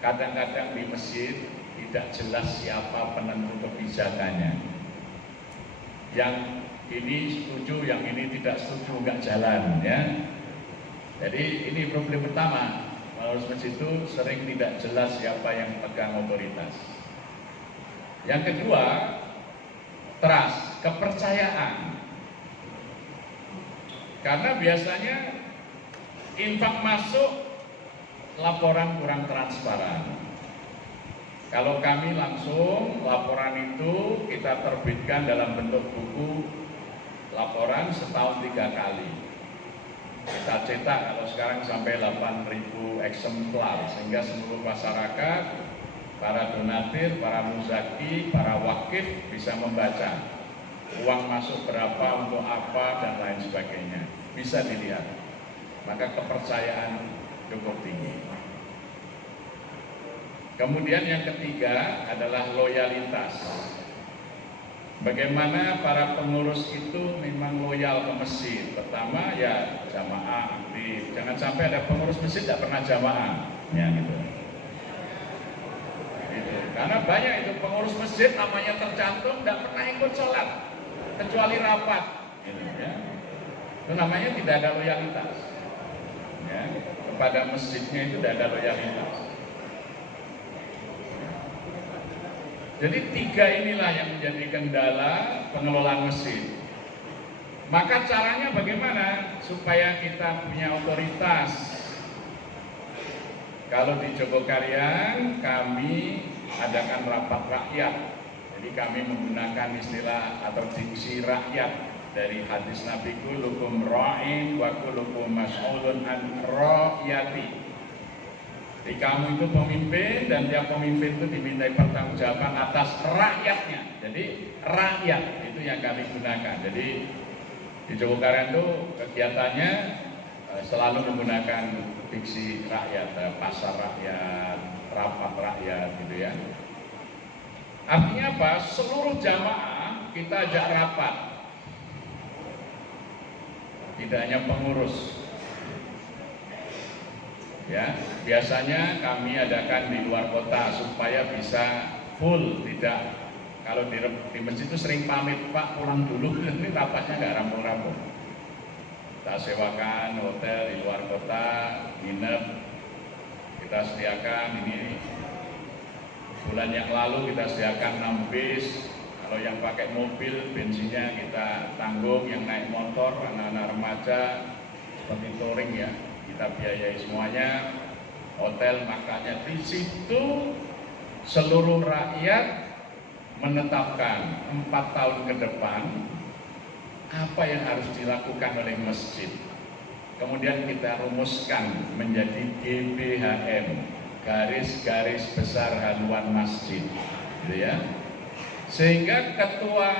Kadang-kadang di masjid tidak jelas siapa penentu kebijakannya. Yang ini setuju, yang ini tidak setuju, nggak jalan, ya. Jadi ini problem pertama. Pengurus masjid itu sering tidak jelas siapa yang pegang otoritas. Yang kedua, trust, kepercayaan. Karena biasanya infak masuk, laporan kurang transparan. Kalau kami langsung laporan itu kita terbitkan dalam bentuk buku laporan setahun 3 kali. Kita cetak kalau sekarang sampai 8.000 eksemplar, sehingga seluruh masyarakat, para donatur, para muzaki, para wakif bisa membaca uang masuk berapa, untuk apa, dan lain sebagainya. Bisa dilihat. Maka kepercayaan cukup tinggi. Kemudian yang ketiga adalah loyalitas. Bagaimana para pengurus itu memang loyal ke masjid. Pertama ya jamaah aktif. Jangan sampai ada pengurus masjid tidak pernah jamaah. Ya gitu. Gitu. Karena banyak itu pengurus masjid namanya tercantum tidak pernah ikut sholat kecuali rapat. Gitu, ya. Itu namanya tidak ada loyalitas. Ya. Kepada masjidnya itu tidak ada loyalitas. Jadi 3 inilah yang menjadi kendala pengelolaan masjid. Maka caranya bagaimana supaya kita punya otoritas? Kalau di Jogokarian kami adakan rapat rakyat. Jadi kami menggunakan istilah atau diksi rakyat dari hadis Nabi kulukum ra'in wa kulukum mas'ulun an ra'yati. Jadi kamu itu pemimpin dan tiap pemimpin itu dimintai pertanggungjawaban atas rakyatnya. Jadi rakyat itu yang kami gunakan. Jadi di Jogokarian itu kegiatannya selalu menggunakan diksi rakyat, pasar rakyat, rapat rakyat gitu ya. Artinya apa? Seluruh jamaah kita ajak rapat. Tidak hanya pengurus. Ya, biasanya kami adakan di luar kota supaya bisa full, tidak kalau di masjid itu sering pamit, Pak pulang dulu, ini rapatnya nggak rampung-rampung. Kita sewakan hotel di luar kota, nginep, kita sediakan ini. Bulan yang lalu kita sediakan 6 bis, kalau yang pakai mobil bensinnya kita tanggung, yang naik motor anak-anak remaja seperti touring ya. Kita biayai semuanya, hotel makannya. Di situ seluruh rakyat menetapkan 4 tahun ke depan apa yang harus dilakukan oleh masjid. Kemudian kita rumuskan menjadi GBHM, garis-garis besar haluan masjid, gitu ya. Sehingga ketua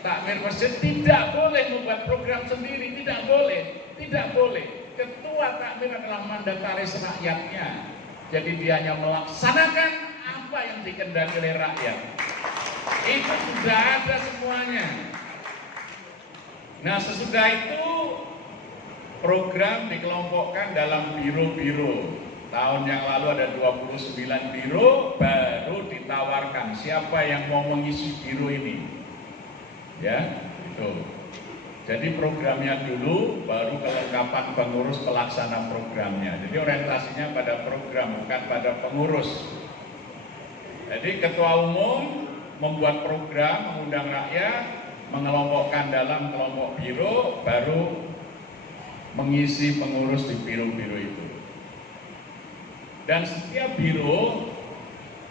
takmir masjid tidak boleh membuat program sendiri, tidak boleh. Ketua takmir adalah mandataris rakyatnya. Jadi dia hanya melaksanakan apa yang dikehendaki oleh rakyat. Itu sudah ada semuanya. Nah, sesudah itu program dikelompokkan dalam biro-biro. Tahun yang lalu ada 29 biro, baru ditawarkan siapa yang mau mengisi biro ini. Ya, itu. Jadi programnya dulu, baru kelengkapan pengurus pelaksana programnya. Jadi orientasinya pada program, bukan pada pengurus. Jadi ketua umum membuat program, mengundang rakyat, mengelompokkan dalam kelompok biro, baru mengisi pengurus di biro-biro itu. Dan setiap biro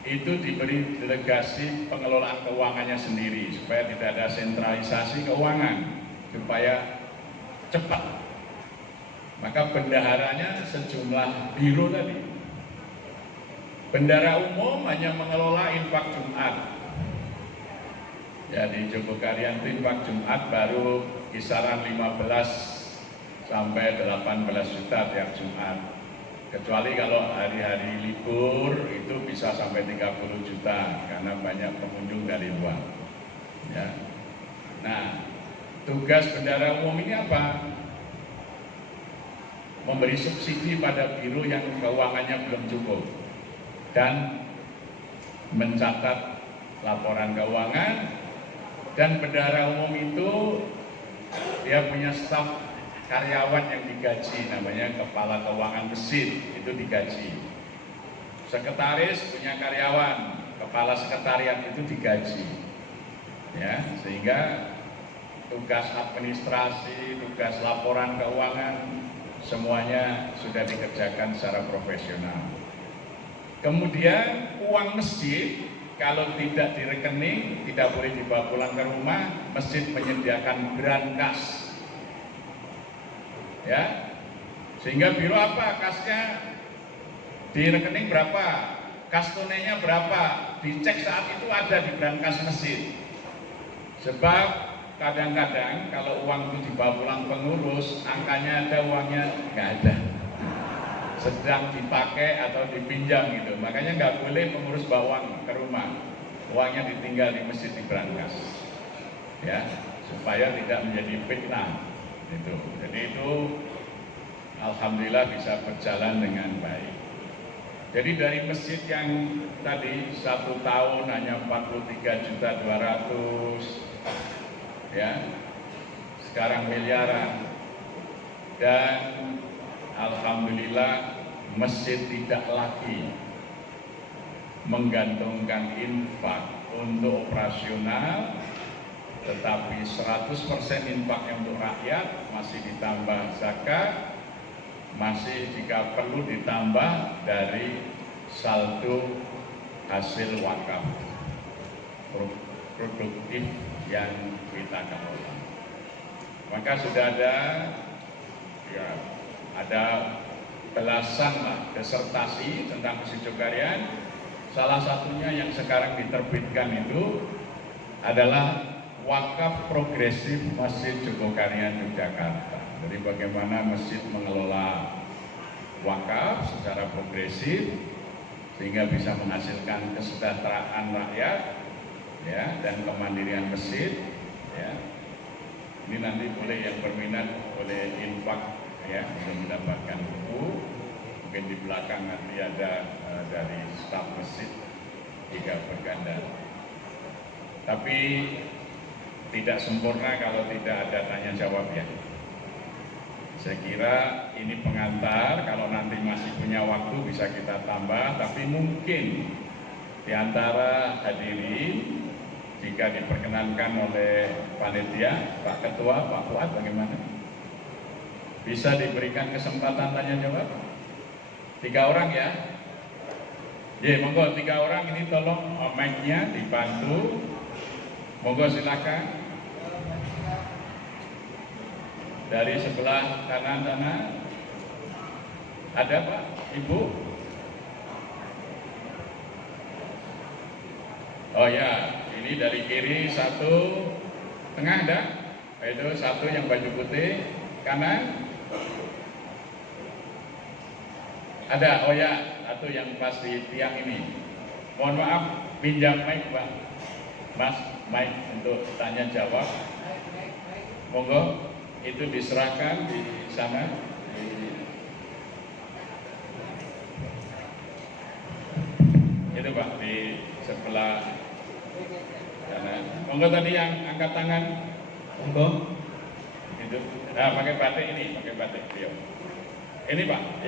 itu diberi delegasi pengelolaan keuangannya sendiri, supaya tidak ada sentralisasi keuangan, supaya cepat. Maka bendaharanya sejumlah biro tadi. Bendara umum hanya mengelola infak Jumat. Ya, di Jogokarian infak Jumat baru kisaran 15 sampai 18 juta tiap Jumat. Kecuali kalau hari-hari libur itu bisa sampai 30 juta karena banyak pengunjung dari luar. Ya. Nah, tugas bendara umum ini apa? Memberi subsidi pada biro yang keuangannya belum cukup dan mencatat laporan keuangan. Dan bendara umum itu dia punya staf karyawan yang digaji, namanya kepala keuangan masjid, itu digaji. Sekretaris punya karyawan, kepala sekretariat itu digaji. Ya, sehingga tugas administrasi, tugas laporan keuangan semuanya sudah dikerjakan secara profesional. Kemudian uang masjid kalau tidak di rekening, tidak boleh dibawa pulang ke rumah, masjid menyediakan brankas. Ya, sehingga biro apa kasnya di rekening berapa, kas tunainya berapa, dicek saat itu ada di brankas masjid. Sebab kadang-kadang kalau uang itu dibawa pulang pengurus, angkanya ada, uangnya nggak ada, sedang dipakai atau dipinjam gitu. Makanya nggak boleh pengurus bawa uang ke rumah, uangnya ditinggal di masjid di brankas, ya, supaya tidak menjadi fitnah. Itu. Jadi itu alhamdulillah bisa berjalan dengan baik. Jadi dari masjid yang tadi 1 tahun hanya 43.200.000, ya, sekarang miliaran, dan alhamdulillah masjid tidak lagi menggantungkan infak untuk operasional, tetapi 100% infaknya untuk rakyat, masih ditambah zakat, masih jika perlu ditambah dari saldo hasil wakaf produktif yang kita kelola. Maka sudah ada, ya, ada belasan disertasi tentang Masjid Jogarian. Salah satunya yang sekarang diterbitkan itu adalah wakaf progresif Masjid Jogokarian Yogyakarta. Jadi bagaimana masjid mengelola wakaf secara progresif sehingga bisa menghasilkan kesejahteraan rakyat, ya, dan kemandirian masjid, ya. Ini nanti boleh yang berminat boleh infak, ya, untuk mendapatkan buku. Mungkin di belakang nanti ada dari staf masjid jika berganda. Tapi tidak sempurna kalau tidak ada tanya jawab, ya. Saya kira ini pengantar, kalau nanti masih punya waktu bisa kita tambah, tapi mungkin di antara hadirin jika diperkenankan oleh panitia, Pak Ketua, Pak Fuad, bagaimana? Bisa diberikan kesempatan tanya jawab? 3 orang, ya? Ya, monggo 3 orang ini tolong mic-nya dibantu. Monggo silakan. Dari sebelah kanan sana ada Pak, Ibu? Oh ya, ini dari kiri 1, tengah ada? Itu 1 yang baju putih, kanan? Ada, oh ya, 1 yang pas di tiang ini. Mohon maaf, pinjam mic Pak. Mas, mic untuk tanya jawab. Monggo. Itu diserahkan di sana. Itu Pak, di sebelah sana. Monggo tadi yang angkat tangan. Monggo. Itu. Nah, pakai batik ini, pakai batik. Ini Pak.